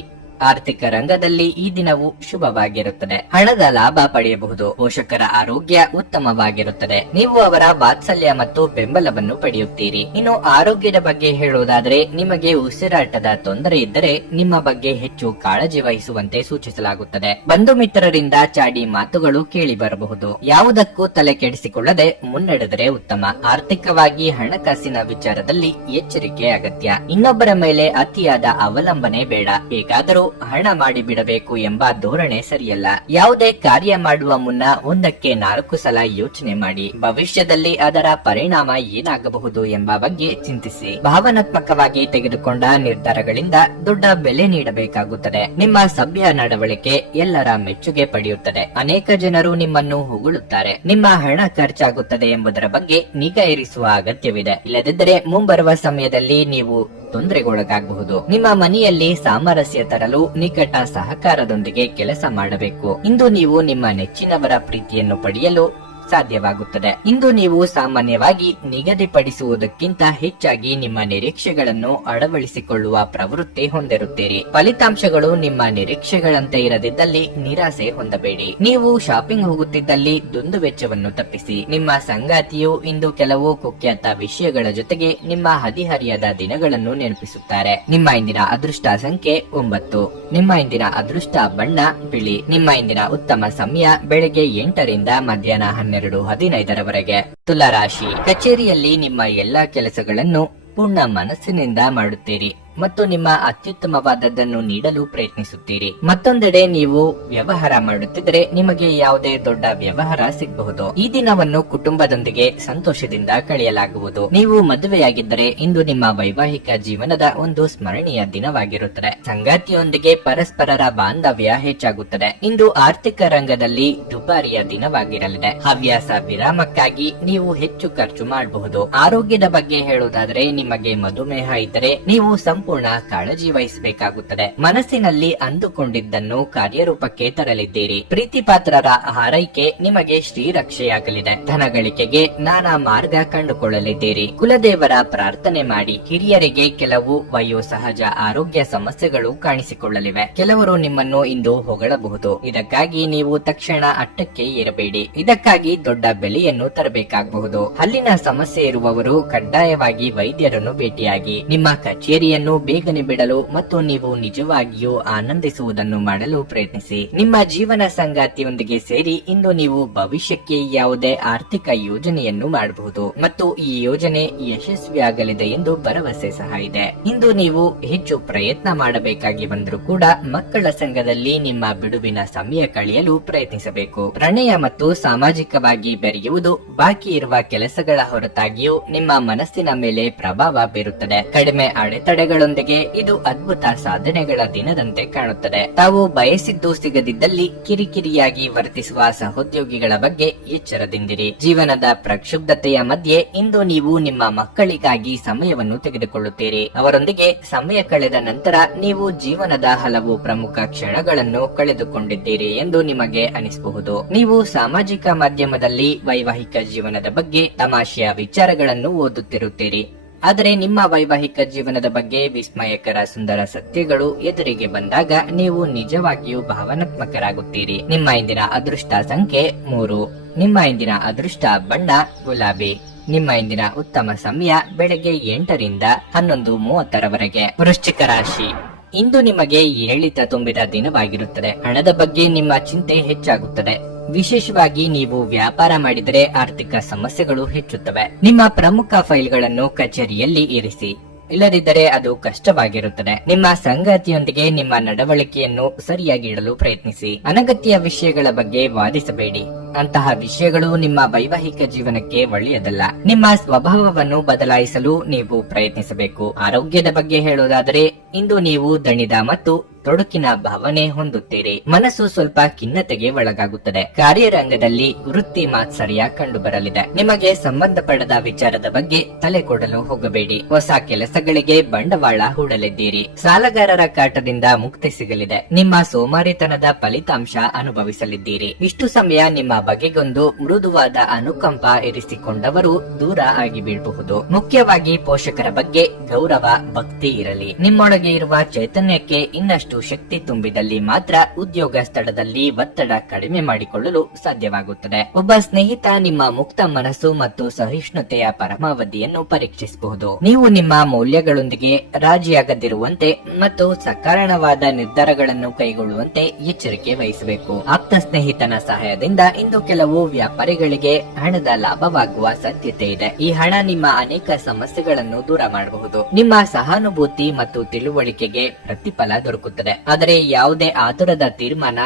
ಆರ್ಥಿಕ ರಂಗದಲ್ಲಿ ಈ ದಿನವು ಶುಭವಾಗಿರುತ್ತದೆ. ಹಣದ ಲಾಭ ಪಡೆಯಬಹುದು. ಪೋಷಕರ ಆರೋಗ್ಯ ಉತ್ತಮವಾಗಿರುತ್ತದೆ. ನೀವು ಅವರ ವಾತ್ಸಲ್ಯ ಮತ್ತು ಬೆಂಬಲವನ್ನು ಪಡೆಯುತ್ತೀರಿ. ಇನ್ನು ಆರೋಗ್ಯದ ಬಗ್ಗೆ ಹೇಳುವುದಾದರೆ ನಿಮಗೆ ಉಸಿರಾಟದ ತೊಂದರೆ ಇದ್ದರೆ ನಿಮ್ಮ ಬಗ್ಗೆ ಹೆಚ್ಚು ಕಾಳಜಿ ವಹಿಸುವಂತೆ ಸೂಚಿಸಲಾಗುತ್ತದೆ. ಬಂಧು ಮಿತ್ರರಿಂದ ಚಾಡಿ ಮಾತುಗಳು ಕೇಳಿ ಬರಬಹುದು. ಯಾವುದಕ್ಕೂ ತಲೆ ಕೆಡಿಸಿಕೊಳ್ಳದೆ ಮುನ್ನಡೆದರೆ ಉತ್ತಮ. ಆರ್ಥಿಕವಾಗಿ ಹಣಕಾಸಿನ ವಿಚಾರದಲ್ಲಿ ಎಚ್ಚರಿಕೆ ಅಗತ್ಯ. ಇನ್ನೊಬ್ಬರ ಮೇಲೆ ಅತಿಯಾದ ಅವಲಂಬನೆ ಬೇಡ. ಹೇಗಾದರೂ ಹಣ ಮಾಡಿ ಬಿಡಬೇಕು ಎಂಬ ಧೋರಣೆ ಸರಿಯಲ್ಲ. ಯಾವುದೇ ಕಾರ್ಯ ಮಾಡುವ ಮುನ್ನ 1ಕ್ಕೆ 4 ಸಲ ಯೋಚನೆ ಮಾಡಿ. ಭವಿಷ್ಯದಲ್ಲಿ ಅದರ ಪರಿಣಾಮ ಏನಾಗಬಹುದು ಎಂಬ ಬಗ್ಗೆ ಚಿಂತಿಸಿ. ಭಾವನಾತ್ಮಕವಾಗಿ ತೆಗೆದುಕೊಂಡ ನಿರ್ಧಾರಗಳಿಂದ ದೊಡ್ಡ ಬೆಲೆ ನೀಡಬೇಕಾಗುತ್ತದೆ. ನಿಮ್ಮ ಸಭ್ಯ ನಡವಳಿಕೆ ಎಲ್ಲರ ಮೆಚ್ಚುಗೆ ಪಡೆಯುತ್ತದೆ. ಅನೇಕ ಜನರು ನಿಮ್ಮನ್ನು ಹೊಗಳುತ್ತಾರೆ. ನಿಮ್ಮ ಹಣ ಖರ್ಚಾಗುತ್ತದೆ ಎಂಬುದರ ಬಗ್ಗೆ ನಿಗಾ ಇರಿಸುವ ಅಗತ್ಯವಿದೆ. ಇಲ್ಲದಿದ್ದರೆ ಮುಂಬರುವ ಸಮಯದಲ್ಲಿ ನೀವು ತೊಂದರೆಗೊಳಗಾಗಬಹುದು. ನಿಮ್ಮ ಮನೆಯಲ್ಲಿ ಸಾಮರಸ್ಯ ತರಲು ನಿಕಟ ಸಹಕಾರದೊಂದಿಗೆ ಕೆಲಸ ಮಾಡಬೇಕು. ಇಂದು ನೀವು ನಿಮ್ಮ ನೆಚ್ಚಿನವರ ಪ್ರೀತಿಯನ್ನು ಪಡೆಯಲು ಸಾಧ್ಯವಾಗುತ್ತದೆ. ಇಂದು ನೀವು ಸಾಮಾನ್ಯವಾಗಿ ನಿಗದಿಪಡಿಸುವುದಕ್ಕಿಂತ ಹೆಚ್ಚಾಗಿ ನಿಮ್ಮ ನಿರೀಕ್ಷೆಗಳನ್ನು ಅಳವಡಿಸಿಕೊಳ್ಳುವ ಪ್ರವೃತ್ತಿ ಹೊಂದಿರುತ್ತೀರಿ. ಫಲಿತಾಂಶಗಳು ನಿಮ್ಮ ನಿರೀಕ್ಷೆಗಳಂತೆ ಇರದಿದ್ದಲ್ಲಿ ನಿರಾಸೆ ಹೊಂದಬೇಡಿ. ನೀವು ಶಾಪಿಂಗ್ ಹೋಗುತ್ತಿದ್ದಲ್ಲಿ ದುಂದುವೆಚ್ಚವನ್ನು ತಪ್ಪಿಸಿ. ನಿಮ್ಮ ಸಂಗಾತಿಯು ಇಂದು ಕೆಲವು ಕುಖ್ಯಾತ ವಿಷಯಗಳ ಜೊತೆಗೆ ನಿಮ್ಮ ಹದಿಹರಿಯದ ದಿನಗಳನ್ನು ನೆನಪಿಸುತ್ತಾರೆ. ನಿಮ್ಮ ಇಂದಿನ ಅದೃಷ್ಟ ಸಂಖ್ಯೆ 9. ನಿಮ್ಮ ಇಂದಿನ ಅದೃಷ್ಟ ಬಣ್ಣ ಬಿಳಿ. ನಿಮ್ಮ ಇಂದಿನ ಉತ್ತಮ ಸಮಯ ಬೆಳಗ್ಗೆ 8ರಿಂದ ಮಧ್ಯಾಹ್ನ 12:15ರವರೆಗೆ. ತುಲಾ ರಾಶಿ. ಕಚೇರಿಯಲ್ಲಿ ನಿಮ್ಮ ಎಲ್ಲಾ ಕೆಲಸಗಳನ್ನು ಪೂರ್ಣ ಮನಸ್ಸಿನಿಂದ ಮಾಡುತ್ತೀರಿ ಮತ್ತು ನಿಮ್ಮ ಅತ್ಯುತ್ತಮವಾದದ್ದನ್ನು ನೀಡಲು ಪ್ರಯತ್ನಿಸುತ್ತೀರಿ. ಮತ್ತೊಂದೆಡೆ ನೀವು ವ್ಯವಹಾರ ಮಾಡುತ್ತಿದ್ದರೆ ನಿಮಗೆ ಯಾವುದೇ ದೊಡ್ಡ ವ್ಯವಹಾರ ಸಿಗಬಹುದು. ಈ ದಿನವನ್ನು ಕುಟುಂಬದೊಂದಿಗೆ ಸಂತೋಷದಿಂದ ಕಳೆಯಲಾಗುವುದು. ನೀವು ಮದುವೆಯಾಗಿದ್ದರೆ ಇಂದು ನಿಮ್ಮ ವೈವಾಹಿಕ ಜೀವನದ ಒಂದು ಸ್ಮರಣೀಯ ದಿನವಾಗಿರುತ್ತದೆ. ಸಂಗಾತಿಯೊಂದಿಗೆ ಪರಸ್ಪರರ ಬಾಂಧವ್ಯ ಹೆಚ್ಚಾಗುತ್ತದೆ. ಇಂದು ಆರ್ಥಿಕ ರಂಗದಲ್ಲಿ ದುಬಾರಿಯ ದಿನವಾಗಿರಲಿದೆ. ಹವ್ಯಾಸ ವಿರಾಮಕ್ಕಾಗಿ ನೀವು ಹೆಚ್ಚು ಖರ್ಚು ಮಾಡಬಹುದು. ಆರೋಗ್ಯದ ಬಗ್ಗೆ ಹೇಳುವುದಾದರೆ ನಿಮಗೆ ಮಧುಮೇಹ ಇದ್ದರೆ ನೀವು ಸಂಪೂರ್ಣ ಕಾಳಜಿ ವಹಿಸಬೇಕಾಗುತ್ತದೆ. ಮನಸ್ಸಿನಲ್ಲಿ ಅಂದುಕೊಂಡಿದ್ದನ್ನು ಕಾರ್ಯರೂಪಕ್ಕೆ ತರಲಿದ್ದೀರಿ. ಪ್ರೀತಿ ಪಾತ್ರರ ಹಾರೈಕೆ ನಿಮಗೆ ಶ್ರೀರಕ್ಷೆಯಾಗಲಿದೆ. ಧನ ಗಳಿಕೆಗೆ ನಾನಾ ಮಾರ್ಗ ಕಂಡುಕೊಳ್ಳಲಿದ್ದೀರಿ. ಕುಲದೇವರ ಪ್ರಾರ್ಥನೆ ಮಾಡಿ. ಹಿರಿಯರಿಗೆ ಕೆಲವು ವಯೋಸಹಜ ಆರೋಗ್ಯ ಸಮಸ್ಯೆಗಳು ಕಾಣಿಸಿಕೊಳ್ಳಲಿವೆ. ಕೆಲವರು ನಿಮ್ಮನ್ನು ಇಂದು ಹೊಗಳಬಹುದು. ಇದಕ್ಕಾಗಿ ನೀವು ತಕ್ಷಣ ಅಟ್ಟಕ್ಕೆ ಏರಬೇಡಿ. ಇದಕ್ಕಾಗಿ ದೊಡ್ಡ ಬೆಲೆಯನ್ನು ತರಬೇಕಾಗಬಹುದು. ಹಲ್ಲಿನ ಸಮಸ್ಯೆ ಇರುವವರು ಕಡ್ಡಾಯವಾಗಿ ವೈದ್ಯರನ್ನು ಭೇಟಿಯಾಗಿ. ನಿಮ್ಮ ಕಚೇರಿಯನ್ನು ಬೇಗನೆ ಬಿಡಲು ಮತ್ತು ನೀವು ನಿಜವಾಗಿಯೂ ಆನಂದಿಸುವುದನ್ನು ಮಾಡಲು ಪ್ರಯತ್ನಿಸಿ. ನಿಮ್ಮ ಜೀವನ ಸಂಗಾತಿಯೊಂದಿಗೆ ಸೇರಿ ಇಂದು ನೀವು ಭವಿಷ್ಯಕ್ಕೆ ಯಾವುದೇ ಆರ್ಥಿಕ ಯೋಜನೆಯನ್ನು ಮಾಡಬಹುದು ಮತ್ತು ಈ ಯೋಜನೆ ಯಶಸ್ವಿಯಾಗಲಿದೆ ಎಂದು ಭರವಸೆ ಸಹ ಇದೆ. ಇಂದು ನೀವು ಹೆಚ್ಚು ಪ್ರಯತ್ನ ಮಾಡಬೇಕಾಗಿ ಬಂದರೂ ಕೂಡ ಮಕ್ಕಳ ಸಂಘದಲ್ಲಿ ನಿಮ್ಮ ಬಿಡುವಿನ ಸಮಯ ಕಳೆಯಲು ಪ್ರಯತ್ನಿಸಬೇಕು. ಪ್ರಣಯ ಮತ್ತು ಸಾಮಾಜಿಕವಾಗಿ ಬೆರೆಯುವುದು ಬಾಕಿ ಇರುವ ಕೆಲಸಗಳ ಹೊರತಾಗಿಯೂ ನಿಮ್ಮ ಮನಸ್ಸಿನ ಮೇಲೆ ಪ್ರಭಾವ ಬೀರುತ್ತದೆ. ಕಡಿಮೆ ಅಡೆತಡೆಗಳು ಸಹೋದ್ಯೋಗಿಗಳೊಂದಿಗೆ ಇದು ಅದ್ಭುತ ಸಾಧನೆಗಳ ದಿನದಂತೆ ಕಾಣುತ್ತದೆ. ತಾವು ಬಯಸಿದ್ದು ಸಿಗದಿದ್ದಲ್ಲಿ ಕಿರಿಕಿರಿಯಾಗಿ ವರ್ತಿಸುವ ಸಹೋದ್ಯೋಗಿಗಳ ಬಗ್ಗೆ ಎಚ್ಚರದಿಂದಿರಿ. ಜೀವನದ ಪ್ರಕ್ಷುಬ್ಧತೆಯ ಮಧ್ಯೆ ಇಂದು ನೀವು ನಿಮ್ಮ ಮಕ್ಕಳಿಗಾಗಿ ಸಮಯವನ್ನು ತೆಗೆದುಕೊಳ್ಳುತ್ತೀರಿ. ಅವರೊಂದಿಗೆ ಸಮಯ ಕಳೆದ ನಂತರ ನೀವು ಜೀವನದ ಹಲವು ಪ್ರಮುಖ ಕ್ಷಣಗಳನ್ನು ಕಳೆದುಕೊಂಡಿದ್ದೀರಿ ಎಂದು ನಿಮಗೆ ಅನಿಸಬಹುದು. ನೀವು ಸಾಮಾಜಿಕ ಮಾಧ್ಯಮದಲ್ಲಿ ವೈವಾಹಿಕ ಜೀವನದ ಬಗ್ಗೆ ತಮಾಷೆಯ ವಿಚಾರಗಳನ್ನು ಓದುತ್ತಿರುತ್ತೀರಿ. ಆದರೆ ನಿಮ್ಮ ವೈವಾಹಿಕ ಜೀವನದ ಬಗ್ಗೆ ವಿಸ್ಮಯಕರ ಸುಂದರ ಸತ್ಯಗಳು ಎದುರಿಗೆ ಬಂದಾಗ ನೀವು ನಿಜವಾಗಿಯೂ ಭಾವನಾತ್ಮಕರಾಗುತ್ತೀರಿ. ನಿಮ್ಮ ಇಂದಿನ ಅದೃಷ್ಟ ಸಂಖ್ಯೆ 3. ನಿಮ್ಮ ಇಂದಿನ ಅದೃಷ್ಟ ಬಣ್ಣ ಗುಲಾಬಿ. ನಿಮ್ಮ ಇಂದಿನ ಉತ್ತಮ ಸಮಯ ಬೆಳಗ್ಗೆ 8 ರಿಂದ 11:30 ವೃಶ್ಚಿಕ ರಾಶಿ. ಇಂದು ನಿಮಗೆ ಏಳಿತ ತುಂಬಿದ ದಿನವಾಗಿರುತ್ತದೆ. ಹಣದ ಬಗ್ಗೆ ನಿಮ್ಮ ಚಿಂತೆ ಹೆಚ್ಚಾಗುತ್ತದೆ. ವಿಶೇಷವಾಗಿ ನೀವು ವ್ಯಾಪಾರ ಮಾಡಿದರೆ ಆರ್ಥಿಕ ಸಮಸ್ಯೆಗಳು ಹೆಚ್ಚುತ್ತವೆ. ನಿಮ್ಮ ಪ್ರಮುಖ ಫೈಲ್ಗಳನ್ನು ಕಚೇರಿಯಲ್ಲಿ ಇರಿಸಿ, ಇಲ್ಲದಿದ್ದರೆ ಅದು ಕಷ್ಟವಾಗಿರುತ್ತದೆ. ನಿಮ್ಮ ಸಂಗಾತಿಯೊಂದಿಗೆ ನಿಮ್ಮ ನಡವಳಿಕೆಯನ್ನು ಸರಿಯಾಗಿ ಇಡಲು ಪ್ರಯತ್ನಿಸಿ. ಅನಗತ್ಯ ವಿಷಯಗಳ ಬಗ್ಗೆ ವಾದಿಸಬೇಡಿ. ಅಂತಹ ವಿಷಯಗಳು ನಿಮ್ಮ ವೈವಾಹಿಕ ಜೀವನಕ್ಕೆ ಒಳ್ಳೆಯದಲ್ಲ. ನಿಮ್ಮ ಸ್ವಭಾವವನ್ನು ಬದಲಾಯಿಸಲು ನೀವು ಪ್ರಯತ್ನಿಸಬೇಕು. ಆರೋಗ್ಯದ ಬಗ್ಗೆ ಹೇಳುವುದಾದರೆ ಇಂದು ನೀವು ದಣಿದ ಮತ್ತು ತೊಡಕಿನ ಭಾವನೆ ಹೊಂದುತ್ತೀರಿ. ಮನಸ್ಸು ಸ್ವಲ್ಪ ಖಿನ್ನತೆಗೆ ಒಳಗಾಗುತ್ತದೆ. ಕಾರ್ಯರಂಗದಲ್ಲಿ ವೃತ್ತಿ ಮಾತ್ಸರ್ಯ ಕಂಡು ಬರಲಿದೆ. ನಿಮಗೆ ಸಂಬಂಧಪಡದ ವಿಚಾರದ ಬಗ್ಗೆ ತಲೆ ಕೊಡಲು ಹೋಗಬೇಡಿ. ಹೊಸ ಕೆಲಸಗಳಿಗೆ ಬಂಡವಾಳ ಹೂಡಲಿದ್ದೀರಿ. ಸಾಲಗಾರರ ಕಾಟದಿಂದ ಮುಕ್ತಿ ಸಿಗಲಿದೆ. ನಿಮ್ಮ ಸೋಮಾರಿತನದ ಫಲಿತಾಂಶ ಅನುಭವಿಸಲಿದ್ದೀರಿ. ಇಷ್ಟು ಸಮಯ ನಿಮ್ಮ ಬಗೆಗೊಂದು ಮೃದುವಾದ ಅನುಕಂಪ ಇರಿಸಿಕೊಂಡವರು ದೂರ ಆಗಿ ಬೀಳಬಹುದು. ಮುಖ್ಯವಾಗಿ ಪೋಷಕರ ಬಗ್ಗೆ ಗೌರವ, ಭಕ್ತಿ ಇರಲಿ. ನಿಮ್ಮೊಳಗೆ ಇರುವ ಚೈತನ್ಯಕ್ಕೆ ಇನ್ನಷ್ಟು ಶಕ್ತಿ ತುಂಬಿದಲ್ಲಿ ಮಾತ್ರ ಉದ್ಯೋಗ ಸ್ಥಳದಲ್ಲಿ ಒತ್ತಡ ಕಡಿಮೆ ಮಾಡಿಕೊಳ್ಳಲು ಸಾಧ್ಯವಾಗುತ್ತದೆ. ಒಬ್ಬ ಸ್ನೇಹಿತ ನಿಮ್ಮ ಮುಕ್ತ ಮನಸ್ಸು ಮತ್ತು ಸಹಿಷ್ಣುತೆಯ ಪರಮಾವಧಿಯನ್ನು ಪರೀಕ್ಷಿಸಬಹುದು. ನೀವು ನಿಮ್ಮ ಮೌಲ್ಯಗಳೊಂದಿಗೆ ರಾಜಿಯಾಗದಿರುವಂತೆ ಮತ್ತು ಸಕಾರಣವಾದ ನಿರ್ಧಾರಗಳನ್ನು ಕೈಗೊಳ್ಳುವಂತೆ ಎಚ್ಚರಿಕೆ ವಹಿಸಬೇಕು. ಆಪ್ತ ಸ್ನೇಹಿತನ ಸಹಾಯದಿಂದ ಇಂದು ಕೆಲವು ವ್ಯಾಪಾರಿಗಳಿಗೆ ಹಣದ ಲಾಭವಾಗುವ ಸಾಧ್ಯತೆ ಇದೆ. ಈ ಹಣ ನಿಮ್ಮ ಅನೇಕ ಸಮಸ್ಯೆಗಳನ್ನು ದೂರ ಮಾಡಬಹುದು. ನಿಮ್ಮ ಸಹಾನುಭೂತಿ ಮತ್ತು ತಿಳುವಳಿಕೆಗೆ ಪ್ರತಿಫಲ ದೊರಕುತ್ತದೆ. ಆದರೆ ಯಾವುದೇ ಆತುರದ ತೀರ್ಮಾನ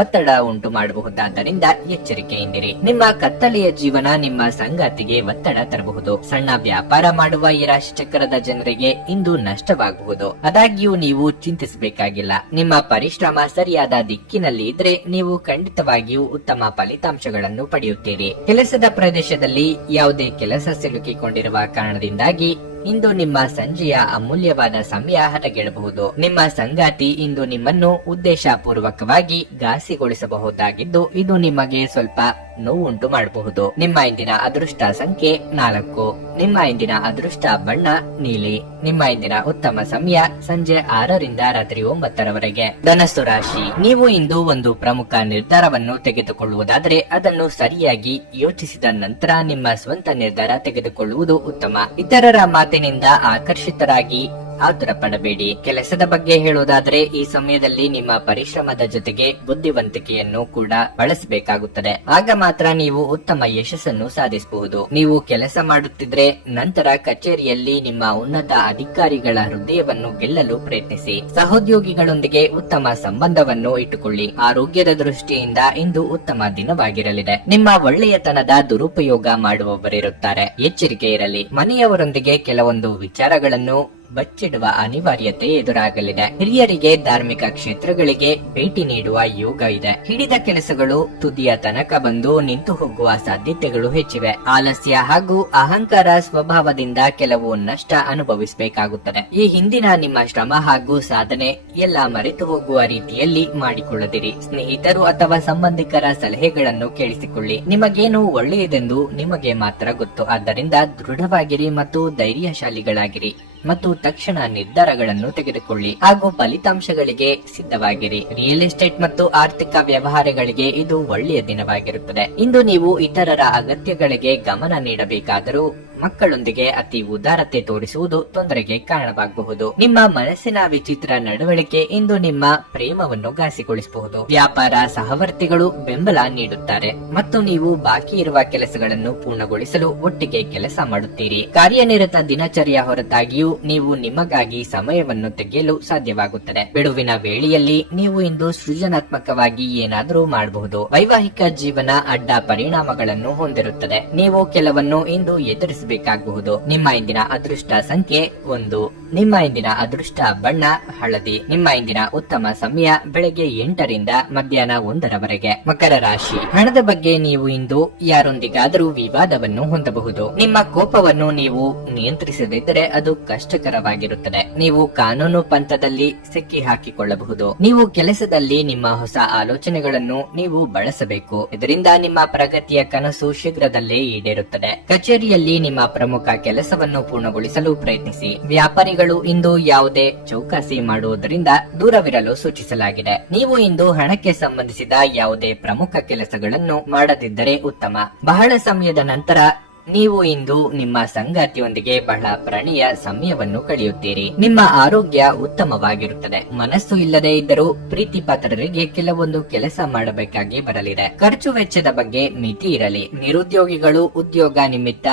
ಒತ್ತಡ ಉಂಟು ಮಾಡಬಹುದಾದ್ದರಿಂದ ಎಚ್ಚರಿಕೆಯಿಂದಿರಿ. ನಿಮ್ಮ ಕತ್ತಲೆಯ ಜೀವನ ನಿಮ್ಮ ಸಂಗಾತಿಗೆ ಒತ್ತಡ ತರಬಹುದು. ಸಣ್ಣ ವ್ಯಾಪಾರ ಮಾಡುವ ಈ ರಾಶಿ ಚಕ್ರದ ಜನರಿಗೆ ಇಂದು ನಷ್ಟವಾಗಬಹುದು. ಆದಾಗ್ಯೂ ನೀವು ಚಿಂತಿಸಬೇಕಾಗಿಲ್ಲ. ನಿಮ್ಮ ಪರಿಶ್ರಮ ಸರಿಯಾದ ದಿಕ್ಕಿನಲ್ಲಿ ಇದ್ರೆ ನೀವು ಖಂಡಿತವಾಗಿಯೂ ಉತ್ತಮ ಫಲಿತಾಂಶಗಳನ್ನು ಪಡೆಯುತ್ತೀರಿ. ಕೆಲಸದ ಪ್ರದೇಶದಲ್ಲಿ ಯಾವುದೇ ಕೆಲಸ ಸಿಲುಕಿಕೊಂಡಿರುವ ಕಾರಣದಿಂದಾಗಿ ಇಂದು ನಿಮ್ಮ ಸಂಜೆಯ ಅಮೂಲ್ಯವಾದ ಸಮಯ ಹದಗೆಡಬಹುದು. ನಿಮ್ಮ ಸಂಗಾತಿ ಇಂದು ನಿಮ್ಮನ್ನು ಉದ್ದೇಶಪೂರ್ವಕವಾಗಿ ಘಾಸಿಗೊಳಿಸಬಹುದಾಗಿದ್ದು ಇದು ನಿಮಗೆ ಸ್ವಲ್ಪ ನೋವುಂಟು ಮಾಡಬಹುದು. ನಿಮ್ಮ ಇಂದಿನ ಅದೃಷ್ಟ ಸಂಖ್ಯೆ 4. ನಿಮ್ಮ ಇಂದಿನ ಅದೃಷ್ಟ ಬಣ್ಣ ನೀಲಿ. ನಿಮ್ಮ ಇಂದಿನ ಉತ್ತಮ ಸಮಯ ಸಂಜೆ 6 ರಿಂದ ರಾತ್ರಿ 9:00 ಧನಸ್ಸು ರಾಶಿ. ನೀವು ಇಂದು ಒಂದು ಪ್ರಮುಖ ನಿರ್ಧಾರವನ್ನು ತೆಗೆದುಕೊಳ್ಳುವುದಾದರೆ ಅದನ್ನು ಸರಿಯಾಗಿ ಯೋಚಿಸಿದ ನಂತರ ನಿಮ್ಮ ಸ್ವಂತ ನಿರ್ಧಾರ ತೆಗೆದುಕೊಳ್ಳುವುದು ಉತ್ತಮ. ಇತರರ ಮಾತಿನಿಂದ ಆಕರ್ಷಿತರಾಗಿ ಆತುರ ಪಡಬೇಡಿ. ಕೆಲಸದ ಬಗ್ಗೆ ಹೇಳುವುದಾದರೆ ಈ ಸಮಯದಲ್ಲಿ ನಿಮ್ಮ ಪರಿಶ್ರಮದ ಜೊತೆಗೆ ಬುದ್ಧಿವಂತಿಕೆಯನ್ನು ಕೂಡ ಬಳಸಬೇಕಾಗುತ್ತದೆ. ಆಗ ಮಾತ್ರ ನೀವು ಉತ್ತಮ ಯಶಸ್ಸನ್ನು ಸಾಧಿಸಬಹುದು. ನೀವು ಕೆಲಸ ಮಾಡುತ್ತಿದ್ರೆ ನಂತರ ಕಚೇರಿಯಲ್ಲಿ ನಿಮ್ಮ ಉನ್ನತ ಅಧಿಕಾರಿಗಳ ಹೃದಯವನ್ನು ಗೆಲ್ಲಲು ಪ್ರಯತ್ನಿಸಿ. ಸಹೋದ್ಯೋಗಿಗಳೊಂದಿಗೆ ಉತ್ತಮ ಸಂಬಂಧವನ್ನು ಇಟ್ಟುಕೊಳ್ಳಿ. ಆರೋಗ್ಯದ ದೃಷ್ಟಿಯಿಂದ ಇಂದು ಉತ್ತಮ ದಿನವಾಗಿರಲಿದೆ. ನಿಮ್ಮ ಒಳ್ಳೆಯತನದ ದುರುಪಯೋಗ ಮಾಡುವವರಿರುತ್ತಾರೆ. ಎಚ್ಚರಿಕೆ ಇರಲಿ. ಮನೆಯವರೊಂದಿಗೆ ಕೆಲವೊಂದು ವಿಚಾರಗಳನ್ನು ಬಚ್ಚಿಡುವ ಅನಿವಾರ್ಯತೆ ಎದುರಾಗಲಿದೆ. ಹಿರಿಯರಿಗೆ ಧಾರ್ಮಿಕ ಕ್ಷೇತ್ರಗಳಿಗೆ ಭೇಟಿ ನೀಡುವ ಯೋಗ ಇದೆ. ಹಿಡಿದ ಕೆಲಸಗಳು ತುದಿಯ ತನಕ ಬಂದು ನಿಂತು ಹೋಗುವ ಸಾಧ್ಯತೆಗಳು ಹೆಚ್ಚಿವೆ. ಆಲಸ್ಯ ಹಾಗೂ ಅಹಂಕಾರ ಸ್ವಭಾವದಿಂದ ಕೆಲವು ನಷ್ಟ ಅನುಭವಿಸಬೇಕಾಗುತ್ತದೆ. ಈ ಹಿಂದಿನ ನಿಮ್ಮ ಶ್ರಮ ಹಾಗೂ ಸಾಧನೆ ಎಲ್ಲ ಮರೆತು ಹೋಗುವ ರೀತಿಯಲ್ಲಿ ಮಾಡಿಕೊಳ್ಳದಿರಿ. ಸ್ನೇಹಿತರು ಅಥವಾ ಸಂಬಂಧಿಕರ ಸಲಹೆಗಳನ್ನು ಕೇಳಿಸಿಕೊಳ್ಳಿ. ನಿಮಗೇನು ಒಳ್ಳೆಯದೆಂದು ನಿಮಗೆ ಮಾತ್ರ ಗೊತ್ತು. ಆದ್ದರಿಂದ ದೃಢವಾಗಿರಿ ಮತ್ತು ಧೈರ್ಯಶಾಲಿಗಳಾಗಿರಿ ಮತ್ತು ತಕ್ಷಣ ನಿರ್ಧಾರಗಳನ್ನು ತೆಗೆದುಕೊಳ್ಳಿ ಹಾಗೂ ಫಲಿತಾಂಶಗಳಿಗೆ ಸಿದ್ಧವಾಗಿರಿ. ರಿಯಲ್ ಎಸ್ಟೇಟ್ ಮತ್ತು ಆರ್ಥಿಕ ವ್ಯವಹಾರಗಳಿಗೆ ಇದು ಒಳ್ಳೆಯ ದಿನವಾಗಿರುತ್ತದೆ. ಇಂದು ನೀವು ಇತರರ ಅಗತ್ಯಗಳಿಗೆ ಗಮನ ನೀಡಬೇಕಾದರೂ ಮಕ್ಕಳೊಂದಿಗೆ ಅತಿ ಉದಾರತೆ ತೋರಿಸುವುದು ತೊಂದರೆಗೆ ಕಾರಣವಾಗಬಹುದು. ನಿಮ್ಮ ಮನಸ್ಸಿನ ವಿಚಿತ್ರ ನಡವಳಿಕೆ ಇಂದು ನಿಮ್ಮ ಪ್ರೇಮವನ್ನು ಘಾಸಿಗೊಳಿಸಬಹುದು. ವ್ಯಾಪಾರ ಸಹವರ್ತಿಗಳು ಬೆಂಬಲ ನೀಡುತ್ತಾರೆ ಮತ್ತು ನೀವು ಬಾಕಿ ಇರುವ ಕೆಲಸಗಳನ್ನು ಪೂರ್ಣಗೊಳಿಸಲು ಒಟ್ಟಿಗೆ ಕೆಲಸ ಮಾಡುತ್ತೀರಿ. ಕಾರ್ಯನಿರತ ದಿನಚರಿಯ ಹೊರತಾಗಿಯೂ ನೀವು ನಿಮಗಾಗಿ ಸಮಯವನ್ನು ತೆಗೆಯಲು ಸಾಧ್ಯವಾಗುತ್ತದೆ. ಬಿಡುವಿನ ವೇಳೆಯಲ್ಲಿ ನೀವು ಇಂದು ಸೃಜನಾತ್ಮಕವಾಗಿ ಏನಾದರೂ ಮಾಡಬಹುದು. ವೈವಾಹಿಕ ಜೀವನ ಅಡ್ಡ ಪರಿಣಾಮಗಳನ್ನು ಹೊಂದಿರುತ್ತದೆ. ನೀವು ಕೆಲವನ್ನು ಇಂದು ಎದುರಿಸಬೇಕಾಗಬಹುದು. ನಿಮ್ಮ ಇಂದಿನ ಅದೃಷ್ಟ ಸಂಖ್ಯೆ 1. ನಿಮ್ಮ ಇಂದಿನ ಅದೃಷ್ಟ ಬಣ್ಣ ಹಳದಿ. ನಿಮ್ಮ ಇಂದಿನ ಉತ್ತಮ ಸಮಯ ಬೆಳಗ್ಗೆ 8ರಿಂದ ಮಧ್ಯಾಹ್ನ 1ರವರೆಗೆ. ಮಕರ ರಾಶಿ, ಹಣದ ಬಗ್ಗೆ ನೀವು ಇಂದು ಯಾರೊಂದಿಗಾದರೂ ವಿವಾದವನ್ನು ಹೊಂದಬಹುದು. ನಿಮ್ಮ ಕೋಪವನ್ನು ನೀವು ನಿಯಂತ್ರಿಸದಿದ್ದರೆ ಅದು ಕಷ್ಟಕರವಾಗಿರುತ್ತದೆ. ನೀವು ಕಾನೂನು ಪಂಥದಲ್ಲಿ ಸಿಕ್ಕಿ ಹಾಕಿಕೊಳ್ಳಬಹುದು. ನೀವು ಕೆಲಸದಲ್ಲಿ ನಿಮ್ಮ ಹೊಸ ಆಲೋಚನೆಗಳನ್ನು ನೀವು ಬಳಸಬೇಕು. ಇದರಿಂದ ನಿಮ್ಮ ಪ್ರಗತಿಯ ಕನಸು ಶೀಘ್ರದಲ್ಲೇ ಈಡೇರುತ್ತದೆ. ಕಚೇರಿಯಲ್ಲಿ ನಿಮ್ಮ ಪ್ರಮುಖ ಕೆಲಸವನ್ನು ಪೂರ್ಣಗೊಳಿಸಲು ಪ್ರಯತ್ನಿಸಿ. ವ್ಯಾಪಾರಿಗಳು ಇಂದು ಯಾವುದೇ ಚೌಕಾಸಿ ಮಾಡುವುದರಿಂದ ದೂರವಿರಲು ಸೂಚಿಸಲಾಗಿದೆ. ನೀವು ಇಂದು ಹಣಕ್ಕೆ ಸಂಬಂಧಿಸಿದ ಯಾವುದೇ ಪ್ರಮುಖ ಕೆಲಸಗಳನ್ನು ಮಾಡದಿದ್ದರೆ ಉತ್ತಮ. ಬಹಳ ಸಮಯದ ನಂತರ ನೀವು ಇಂದು ನಿಮ್ಮ ಸಂಗಾತಿಯೊಂದಿಗೆ ಬಹಳ ಪ್ರಣಯ ಸಮಯವನ್ನು ಕಳೆಯುತ್ತೀರಿ. ನಿಮ್ಮ ಆರೋಗ್ಯ ಉತ್ತಮವಾಗಿರುತ್ತದೆ. ಮನಸ್ಸು ಇಲ್ಲದೆ ಇದ್ದರೂ ಪ್ರೀತಿ ಪಾತ್ರರಿಗೆ ಕೆಲವೊಂದು ಕೆಲಸ ಮಾಡಬೇಕಾಗಿ ಬರಲಿದೆ. ಖರ್ಚು ವೆಚ್ಚದ ಬಗ್ಗೆ ಮಿತಿ ಇರಲಿ. ನಿರುದ್ಯೋಗಿಗಳು ಉದ್ಯೋಗ ನಿಮಿತ್ತ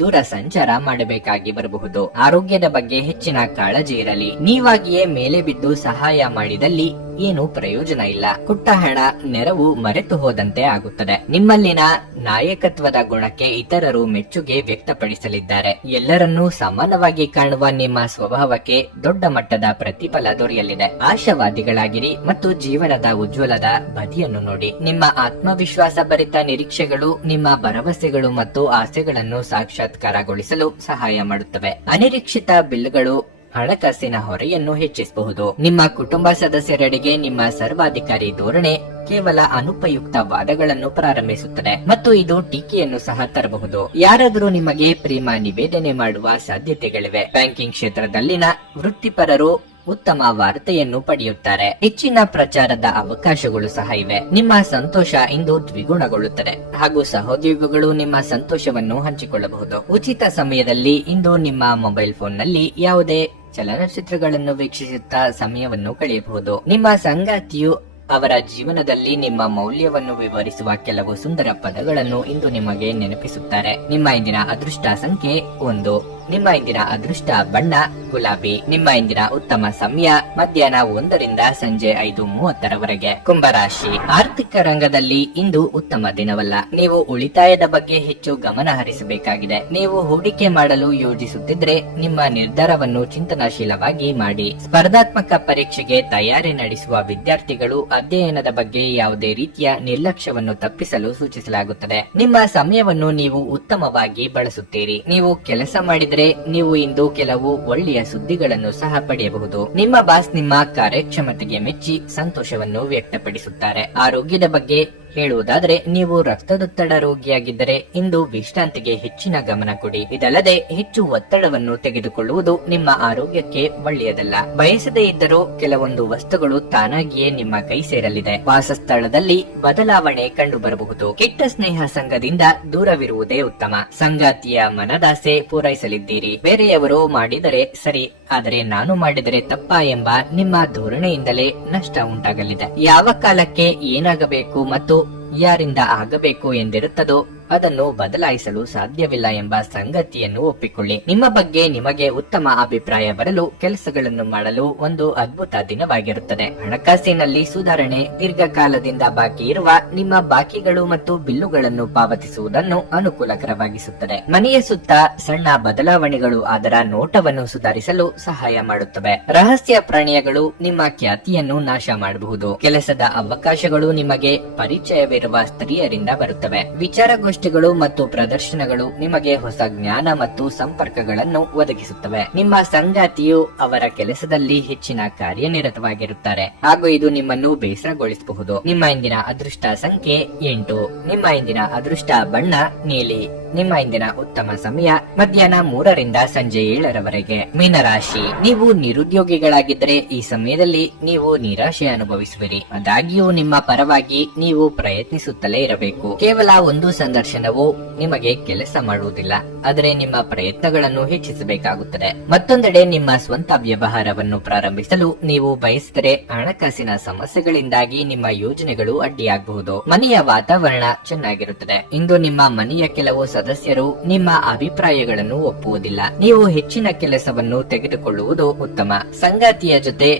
ದೂರ ಸಂಚಾರ ಮಾಡಬೇಕಾಗಿ ಬರಬಹುದು. ಆರೋಗ್ಯದ ಬಗ್ಗೆ ಹೆಚ್ಚಿನ ಕಾಳಜಿ ಇರಲಿ. ನೀವಾಗಿಯೇ ಮೇಲೆ ಬಿದ್ದು ಸಹಾಯ ಮಾಡಿದಲ್ಲಿ ಏನು ಪ್ರಯೋಜನ ಇಲ್ಲ. ಕೊಟ್ಟ ಹಣ ನೆರವು ಮರೆತು ಹೋದಂತೆ ಆಗುತ್ತದೆ. ನಿಮ್ಮಲ್ಲಿನ ನಾಯಕತ್ವದ ಗುಣಕ್ಕೆ ಇತರರು ಮೆಚ್ಚುಗೆ ವ್ಯಕ್ತಪಡಿಸಲಿದ್ದಾರೆ. ಎಲ್ಲರನ್ನೂ ಸಮಾನವಾಗಿ ಕಾಣುವ ನಿಮ್ಮ ಸ್ವಭಾವಕ್ಕೆ ದೊಡ್ಡ ಮಟ್ಟದ ಪ್ರತಿಫಲ ದೊರೆಯಲಿದೆ. ಆಶಾವಾದಿಗಳಾಗಿರಿ ಮತ್ತು ಜೀವನದ ಉಜ್ವಲದ ಬದಿಯನ್ನು ನೋಡಿ. ನಿಮ್ಮ ಆತ್ಮವಿಶ್ವಾಸ ಭರಿತ ನಿರೀಕ್ಷೆಗಳು ನಿಮ್ಮ ಭರವಸೆಗಳು ಮತ್ತು ಆಸೆಗಳನ್ನು ಸಾಕ್ಷಾತ್ಕಾರಗೊಳಿಸಲು ಸಹಾಯ ಮಾಡುತ್ತವೆ. ಅನಿರೀಕ್ಷಿತ ಬಿಲ್ಗಳು ಹಣಕಾಸಿನ ಹೊರೆಯನ್ನು ಹೆಚ್ಚಿಸಬಹುದು. ನಿಮ್ಮ ಕುಟುಂಬ ಸದಸ್ಯರೆಡೆಗೆ ನಿಮ್ಮ ಸರ್ವಾಧಿಕಾರಿ ಧೋರಣೆ ಕೇವಲ ಅನುಪಯುಕ್ತ ವಾದಗಳನ್ನು ಪ್ರಾರಂಭಿಸುತ್ತದೆ ಮತ್ತು ಇದು ಟೀಕೆಯನ್ನು ಸಹ ತರಬಹುದು. ಯಾರಾದರೂ ನಿಮಗೆ ಪ್ರೇಮ ನಿವೇದನೆ ಮಾಡುವ ಸಾಧ್ಯತೆಗಳಿವೆ. ಬ್ಯಾಂಕಿಂಗ್ ಕ್ಷೇತ್ರದಲ್ಲಿನ ವೃತ್ತಿಪರರು ಉತ್ತಮ ವಾರ್ತೆಯನ್ನು ಪಡೆಯುತ್ತಾರೆ. ಹೆಚ್ಚಿನ ಪ್ರಚಾರದ ಅವಕಾಶಗಳು ಸಹ ಇವೆ. ನಿಮ್ಮ ಸಂತೋಷ ಇಂದು ದ್ವಿಗುಣಗೊಳ್ಳುತ್ತದೆ ಹಾಗೂ ಸಹೋದ್ಯೋಗಿಗಳು ನಿಮ್ಮ ಸಂತೋಷವನ್ನು ಹಂಚಿಕೊಳ್ಳಬಹುದು. ಉಚಿತ ಸಮಯದಲ್ಲಿ ಇಂದು ನಿಮ್ಮ ಮೊಬೈಲ್ ಫೋನ್ನಲ್ಲಿ ಯಾವುದೇ ಚಲನಚಿತ್ರಗಳನ್ನು ವೀಕ್ಷಿಸುತ್ತಾ ಸಮಯವನ್ನು ಕಳೆಯಬಹುದು. ನಿಮ್ಮ ಸಂಗಾತಿಯು ಅವರ ಜೀವನದಲ್ಲಿ ನಿಮ್ಮ ಮೌಲ್ಯವನ್ನು ವಿವರಿಸುವ ಕೆಲವು ಸುಂದರ ಪದಗಳನ್ನು ಇಂದು ನಿಮಗೆ ನೆನಪಿಸುತ್ತಾರೆ. ನಿಮ್ಮ ಇಂದಿನ ಅದೃಷ್ಟ ಸಂಖ್ಯೆ 1. ನಿಮ್ಮ ಇಂದಿನ ಅದೃಷ್ಟ ಬಣ್ಣ ಗುಲಾಬಿ. ನಿಮ್ಮ ಇಂದಿನ ಉತ್ತಮ ಸಮಯ ಮಧ್ಯಾಹ್ನ 1ರಿಂದ ಸಂಜೆ 5:30ರವರೆಗೆ. ಕುಂಭರಾಶಿ, ಆರ್ಥಿಕ ರಂಗದಲ್ಲಿ ಇಂದು ಉತ್ತಮ ದಿನವಲ್ಲ. ನೀವು ಉಳಿತಾಯದ ಬಗ್ಗೆ ಹೆಚ್ಚು ಗಮನ ಹರಿಸಬೇಕಾಗಿದೆ. ನೀವು ಹೂಡಿಕೆ ಮಾಡಲು ಯೋಜಿಸುತ್ತಿದ್ರೆ ನಿಮ್ಮ ನಿರ್ಧಾರವನ್ನು ಚಿಂತನಾಶೀಲವಾಗಿ ಮಾಡಿ. ಸ್ಪರ್ಧಾತ್ಮಕ ಪರೀಕ್ಷೆಗೆ ತಯಾರಿ ನಡೆಸುವ ವಿದ್ಯಾರ್ಥಿಗಳು ಅಧ್ಯಯನದ ಬಗ್ಗೆ ಯಾವುದೇ ರೀತಿಯ ನಿರ್ಲಕ್ಷ್ಯವನ್ನು ತಪ್ಪಿಸಲು ಸೂಚಿಸಲಾಗುತ್ತದೆ. ನಿಮ್ಮ ಸಮಯವನ್ನು ನೀವು ಉತ್ತಮವಾಗಿ ಬಳಸುತ್ತೀರಿ. ನೀವು ಕೆಲಸ ಮಾಡಿದರೆ ನೀವು ಇಂದು ಕೆಲವು ಒಳ್ಳೆಯ ಸುದ್ದಿಗಳನ್ನು ಸಹ ಪಡೆಯಬಹುದು. ನಿಮ್ಮ ಬಾಸ್ ನಿಮ್ಮ ಕಾರ್ಯಕ್ಷಮತೆಗೆ ಮೆಚ್ಚಿ ಸಂತೋಷವನ್ನು ವ್ಯಕ್ತಪಡಿಸುತ್ತಾರೆ. ಆರೋಗ್ಯದ ಬಗ್ಗೆ ಹೇಳುವುದಾದರೆ ನೀವು ರಕ್ತದೊತ್ತಡ ರೋಗಿಯಾಗಿದ್ದರೆ ಇಂದು ವಿಶ್ರಾಂತಿಗೆ ಹೆಚ್ಚಿನ ಗಮನ ಕೊಡಿ. ಇದಲ್ಲದೆ ಹೆಚ್ಚು ಒತ್ತಡವನ್ನು ತೆಗೆದುಕೊಳ್ಳುವುದು ನಿಮ್ಮ ಆರೋಗ್ಯಕ್ಕೆ ಒಳ್ಳೆಯದಲ್ಲ. ಬಯಸದೇ ಇದ್ದರೂ ಕೆಲವೊಂದು ವಸ್ತುಗಳು ತಾನಾಗಿಯೇ ನಿಮ್ಮ ಕೈ ಸೇರಲಿದೆ. ವಾಸಸ್ಥಳದಲ್ಲಿ ಬದಲಾವಣೆ ಕಂಡು ಬರಬಹುದು. ಕೆಟ್ಟ ಸ್ನೇಹ ಸಂಘದಿಂದ ದೂರವಿರುವುದೇ ಉತ್ತಮ. ಸಂಗಾತಿಯ ಮನದಾಸೆ ಪೂರೈಸಲಿದ್ದೀರಿ. ಬೇರೆಯವರು ಮಾಡಿದರೆ ಸರಿ, ಆದರೆ ನಾನು ಮಾಡಿದರೆ ತಪ್ಪಾ ಎಂಬ ನಿಮ್ಮ ಧೋರಣೆಯಿಂದಲೇ ನಷ್ಟ ಉಂಟಾಗಲಿದೆ. ಯಾವ ಕಾಲಕ್ಕೆ ಏನಾಗಬೇಕು ಮತ್ತು ಯಾರಿಂದ ಆಗಬೇಕು ಎಂದಿರುತ್ತದೋ ಅದನ್ನು ಬದಲಾಯಿಸಲು ಸಾಧ್ಯವಿಲ್ಲ ಎಂಬ ಸಂಗತಿಯನ್ನು ಒಪ್ಪಿಕೊಳ್ಳಿ. ನಿಮ್ಮ ಬಗ್ಗೆ ನಿಮಗೆ ಉತ್ತಮ ಅಭಿಪ್ರಾಯ ಬರಲು ಕೆಲಸಗಳನ್ನು ಮಾಡಲು ಒಂದು ಅದ್ಭುತ ದಿನವಾಗಿರುತ್ತದೆ. ಹಣಕಾಸಿನಲ್ಲಿ ಸುಧಾರಣೆ, ದೀರ್ಘಕಾಲದಿಂದ ಬಾಕಿ ಇರುವ ನಿಮ್ಮ ಬಾಕಿಗಳು ಮತ್ತು ಬಿಲ್ಲುಗಳನ್ನು ಪಾವತಿಸುವುದನ್ನು ಅನುಕೂಲಕರವಾಗಿಸುತ್ತದೆ. ಮನೆಯ ಸುತ್ತ ಸಣ್ಣ ಬದಲಾವಣೆಗಳು ಅದರ ನೋಟವನ್ನು ಸುಧಾರಿಸಲು ಸಹಾಯ ಮಾಡುತ್ತವೆ. ರಹಸ್ಯ ಪ್ರಾಣಿಗಳು ನಿಮ್ಮ ಖ್ಯಾತಿಯನ್ನು ನಾಶ ಮಾಡಬಹುದು. ಕೆಲಸದ ಅವಕಾಶಗಳು ನಿಮಗೆ ಪರಿಚಯವಿರುವ ಸ್ತ್ರೀಯರಿಂದ ಬರುತ್ತವೆ. ವಿಚಾರಗೋಷ್ಠಿ ಮತ್ತು ಪ್ರದರ್ಶನಗಳು ನಿಮಗೆ ಹೊಸ ಜ್ಞಾನ ಮತ್ತು ಸಂಪರ್ಕಗಳನ್ನು ಒದಗಿಸುತ್ತವೆ. ನಿಮ್ಮ ಸಂಗಾತಿಯು ಅವರ ಕೆಲಸದಲ್ಲಿ ಹೆಚ್ಚಿನ ಕಾರ್ಯನಿರತವಾಗಿರುತ್ತಾರೆ ಹಾಗೂ ಇದು ನಿಮ್ಮನ್ನು ಬೇಸರಗೊಳಿಸಬಹುದು. ನಿಮ್ಮ ಇಂದಿನ ಅದೃಷ್ಟ ಸಂಖ್ಯೆ 8. ನಿಮ್ಮ ಇಂದಿನ ಅದೃಷ್ಟ ಬಣ್ಣ ನೀಲಿ. ನಿಮ್ಮ ಇಂದಿನ ಉತ್ತಮ ಸಮಯ ಮಧ್ಯಾಹ್ನ 3ರಿಂದ ಸಂಜೆ 7ರವರೆಗೆ. ಮೀನರಾಶಿ, ನೀವು ನಿರುದ್ಯೋಗಿಗಳಾಗಿದ್ದರೆ ಈ ಸಮಯದಲ್ಲಿ ನೀವು ನಿರಾಶೆ ಅನುಭವಿಸುವಿರಿ. ಆದಾಗ್ಯೂ ನಿಮ್ಮ ಪರವಾಗಿ ನೀವು ಪ್ರಯತ್ನಿಸುತ್ತಲೇ ಇರಬೇಕು. ಕೇವಲ ಒಂದು ಸಂದರ್ಶನವು ನಿಮಗೆ ಕೆಲಸ ಮಾಡುವುದಿಲ್ಲ, ಆದರೆ ನಿಮ್ಮ ಪ್ರಯತ್ನಗಳನ್ನು ಹೆಚ್ಚಿಸಬೇಕಾಗುತ್ತದೆ. ಮತ್ತೊಂದೆಡೆ ನಿಮ್ಮ ಸ್ವಂತ ವ್ಯವಹಾರವನ್ನು ಪ್ರಾರಂಭಿಸಲು ನೀವು ಬಯಸಿದರೆ ಹಣಕಾಸಿನ ಸಮಸ್ಯೆಗಳಿಂದಾಗಿ ನಿಮ್ಮ ಯೋಜನೆಗಳು ಅಡ್ಡಿಯಾಗಬಹುದು. ಮನೆಯ ವಾತಾವರಣ ಚೆನ್ನಾಗಿರುತ್ತದೆ. ಇಂದು ನಿಮ್ಮ ಮನೆಯ ಕೆಲವು ಸದಸ್ಯರು ನಿಮ್ಮ ಅಭಿಪ್ರಾಯಗಳನ್ನು ಒಪ್ಪುವುದಿಲ್ಲ. ನೀವು ಹೆಚ್ಚಿನ ಕೆಲಸವನ್ನು ತೆಗೆದುಕೊಳ್ಳುವುದು ಉತ್ತಮ. ಸಂಗಾತಿಯ ಜೊತೆ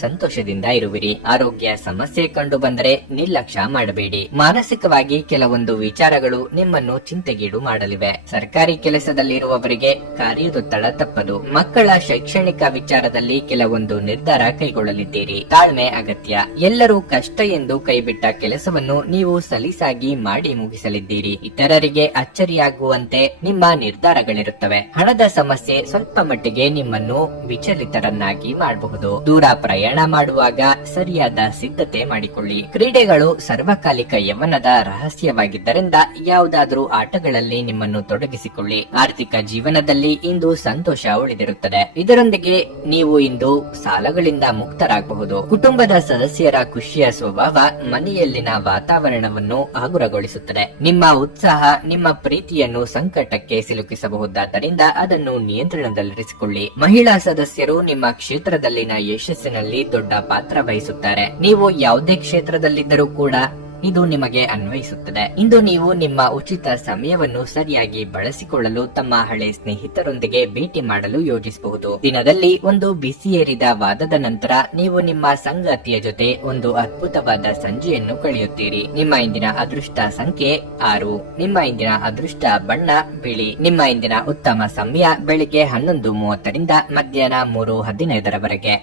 ಸಂತೋಷದಿಂದ ಇರುವಿರಿ. ಆರೋಗ್ಯ ಸಮಸ್ಯೆ ಕಂಡು ಬಂದರೆ ನಿರ್ಲಕ್ಷ್ಯ ಮಾಡಬೇಡಿ. ಮಾನಸಿಕವಾಗಿ ಕೆಲವೊಂದು ವಿಚಾರಗಳು ನಿಮ್ಮನ್ನು ಚಿಂತೆಗೀಡು ಮಾಡಲಿವೆ. ಸರ್ಕಾರಿ ಕೆಲಸದಲ್ಲಿರುವವರಿಗೆ ಕಾರ್ಯದೊತ್ತಡ ತಪ್ಪದು. ಮಕ್ಕಳ ಶೈಕ್ಷಣಿಕ ವಿಚಾರದಲ್ಲಿ ಕೆಲವೊಂದು ನಿರ್ಧಾರ ಕೈಗೊಳ್ಳಲಿದ್ದೀರಿ. ತಾಳ್ಮೆ ಅಗತ್ಯ. ಎಲ್ಲರೂ ಕಷ್ಟ ಎಂದು ಕೈಬಿಟ್ಟ ಕೆಲಸವನ್ನು ನೀವು ಸಲೀಸಾಗಿ ಮಾಡಿ ಮುಗಿಸಲಿದ್ದೀರಿ. ಇತರರಿಗೆ ಅಚ್ಚರಿಯಾಗುವಂತೆ ನಿಮ್ಮ ನಿರ್ಧಾರಗಳಿರುತ್ತವೆ. ಹಣದ ಸಮಸ್ಯೆ ಸ್ವಲ್ಪ ಮಟ್ಟಿಗೆ ನಿಮ್ಮನ್ನು ವಿಚಲಿತರನ್ನಾಗಿ ಮಾಡಬಹುದು. ದೂರ ಪ್ರಯಾಣ ಮಾಡುವಾಗ ಸರಿಯಾದ ಸಿದ್ಧತೆ ಮಾಡಿಕೊಳ್ಳಿ. ಕ್ರೀಡೆಗಳು ಸರ್ವಕಾಲಿಕ ಯೌವನದ ರಹಸ್ಯವಾಗಿದ್ದರಿಂದ ಯಾವುದಾದ್ರೂ ಆಟಗಳಲ್ಲಿ ನಿಮ್ಮನ್ನು ತೊಡಗಿಸಿಕೊಳ್ಳಿ. ಆರ್ಥಿಕ ಜೀವನದಲ್ಲಿ ಇಂದು ಸಂತೋಷ ಉಳಿದಿರುತ್ತದೆ. ಇದರೊಂದಿಗೆ ನೀವು ಇಂದು ಸಾಲಗಳಿಂದ ಮುಕ್ತರಾಗಬಹುದು. ಕುಟುಂಬದ ಸದಸ್ಯರ ಖುಷಿಯ ಸ್ವಭಾವ ಮನೆಯಲ್ಲಿನ ವಾತಾವರಣವನ್ನು ಹಗುರಗೊಳಿಸುತ್ತದೆ. ನಿಮ್ಮ ಉತ್ಸಾಹ ನಿಮ್ಮ ಪ್ರೀತಿಯನ್ನು ಸಂಕಟಕ್ಕೆ ಸಿಲುಕಿಸಬಹುದಾದ್ದರಿಂದ ಅದನ್ನು ನಿಯಂತ್ರಣದಲ್ಲಿರಿಸಿಕೊಳ್ಳಿ. ಮಹಿಳಾ ಸದಸ್ಯರು ನಿಮ್ಮ ಕ್ಷೇತ್ರದಲ್ಲಿನ ಯಶಸ್ಸಿನಲ್ಲಿ ದೊಡ್ಡ ಪಾತ್ರ ವಹಿಸುತ್ತಾರೆ. ನೀವು ಯಾವುದೇ ಕ್ಷೇತ್ರದಲ್ಲಿದ್ದರೂ ಕೂಡ ಇದು ನಿಮಗೆ ಅನ್ವಯಿಸುತ್ತದೆ. ಇಂದು ನೀವು ನಿಮ್ಮ ಉಚಿತ ಸಮಯವನ್ನು ಸರಿಯಾಗಿ ಬಳಸಿಕೊಳ್ಳಲು ತಮ್ಮ ಹಳೆ ಸ್ನೇಹಿತರೊಂದಿಗೆ ಭೇಟಿ ಮಾಡಲು ಯೋಜಿಸಬಹುದು. ದಿನದಲ್ಲಿ ಒಂದು ಬಿಸಿಯೇರಿದ ವಾದದ ನಂತರ ನೀವು ನಿಮ್ಮ ಸಂಗಾತಿಯ ಜೊತೆ ಒಂದು ಅದ್ಭುತವಾದ ಸಂಜೆಯನ್ನು ಕಳೆಯುತ್ತೀರಿ. ನಿಮ್ಮ ಇಂದಿನ ಅದೃಷ್ಟ ಸಂಖ್ಯೆ 6. ನಿಮ್ಮ ಇಂದಿನ ಅದೃಷ್ಟ ಬಣ್ಣ ಬಿಳಿ. ನಿಮ್ಮ ಇಂದಿನ ಉತ್ತಮ ಸಮಯ ಬೆಳಿಗ್ಗೆ 11:30 ರಿಂದ ಮಧ್ಯಾಹ್ನ 3:15 ರವರೆಗೆ.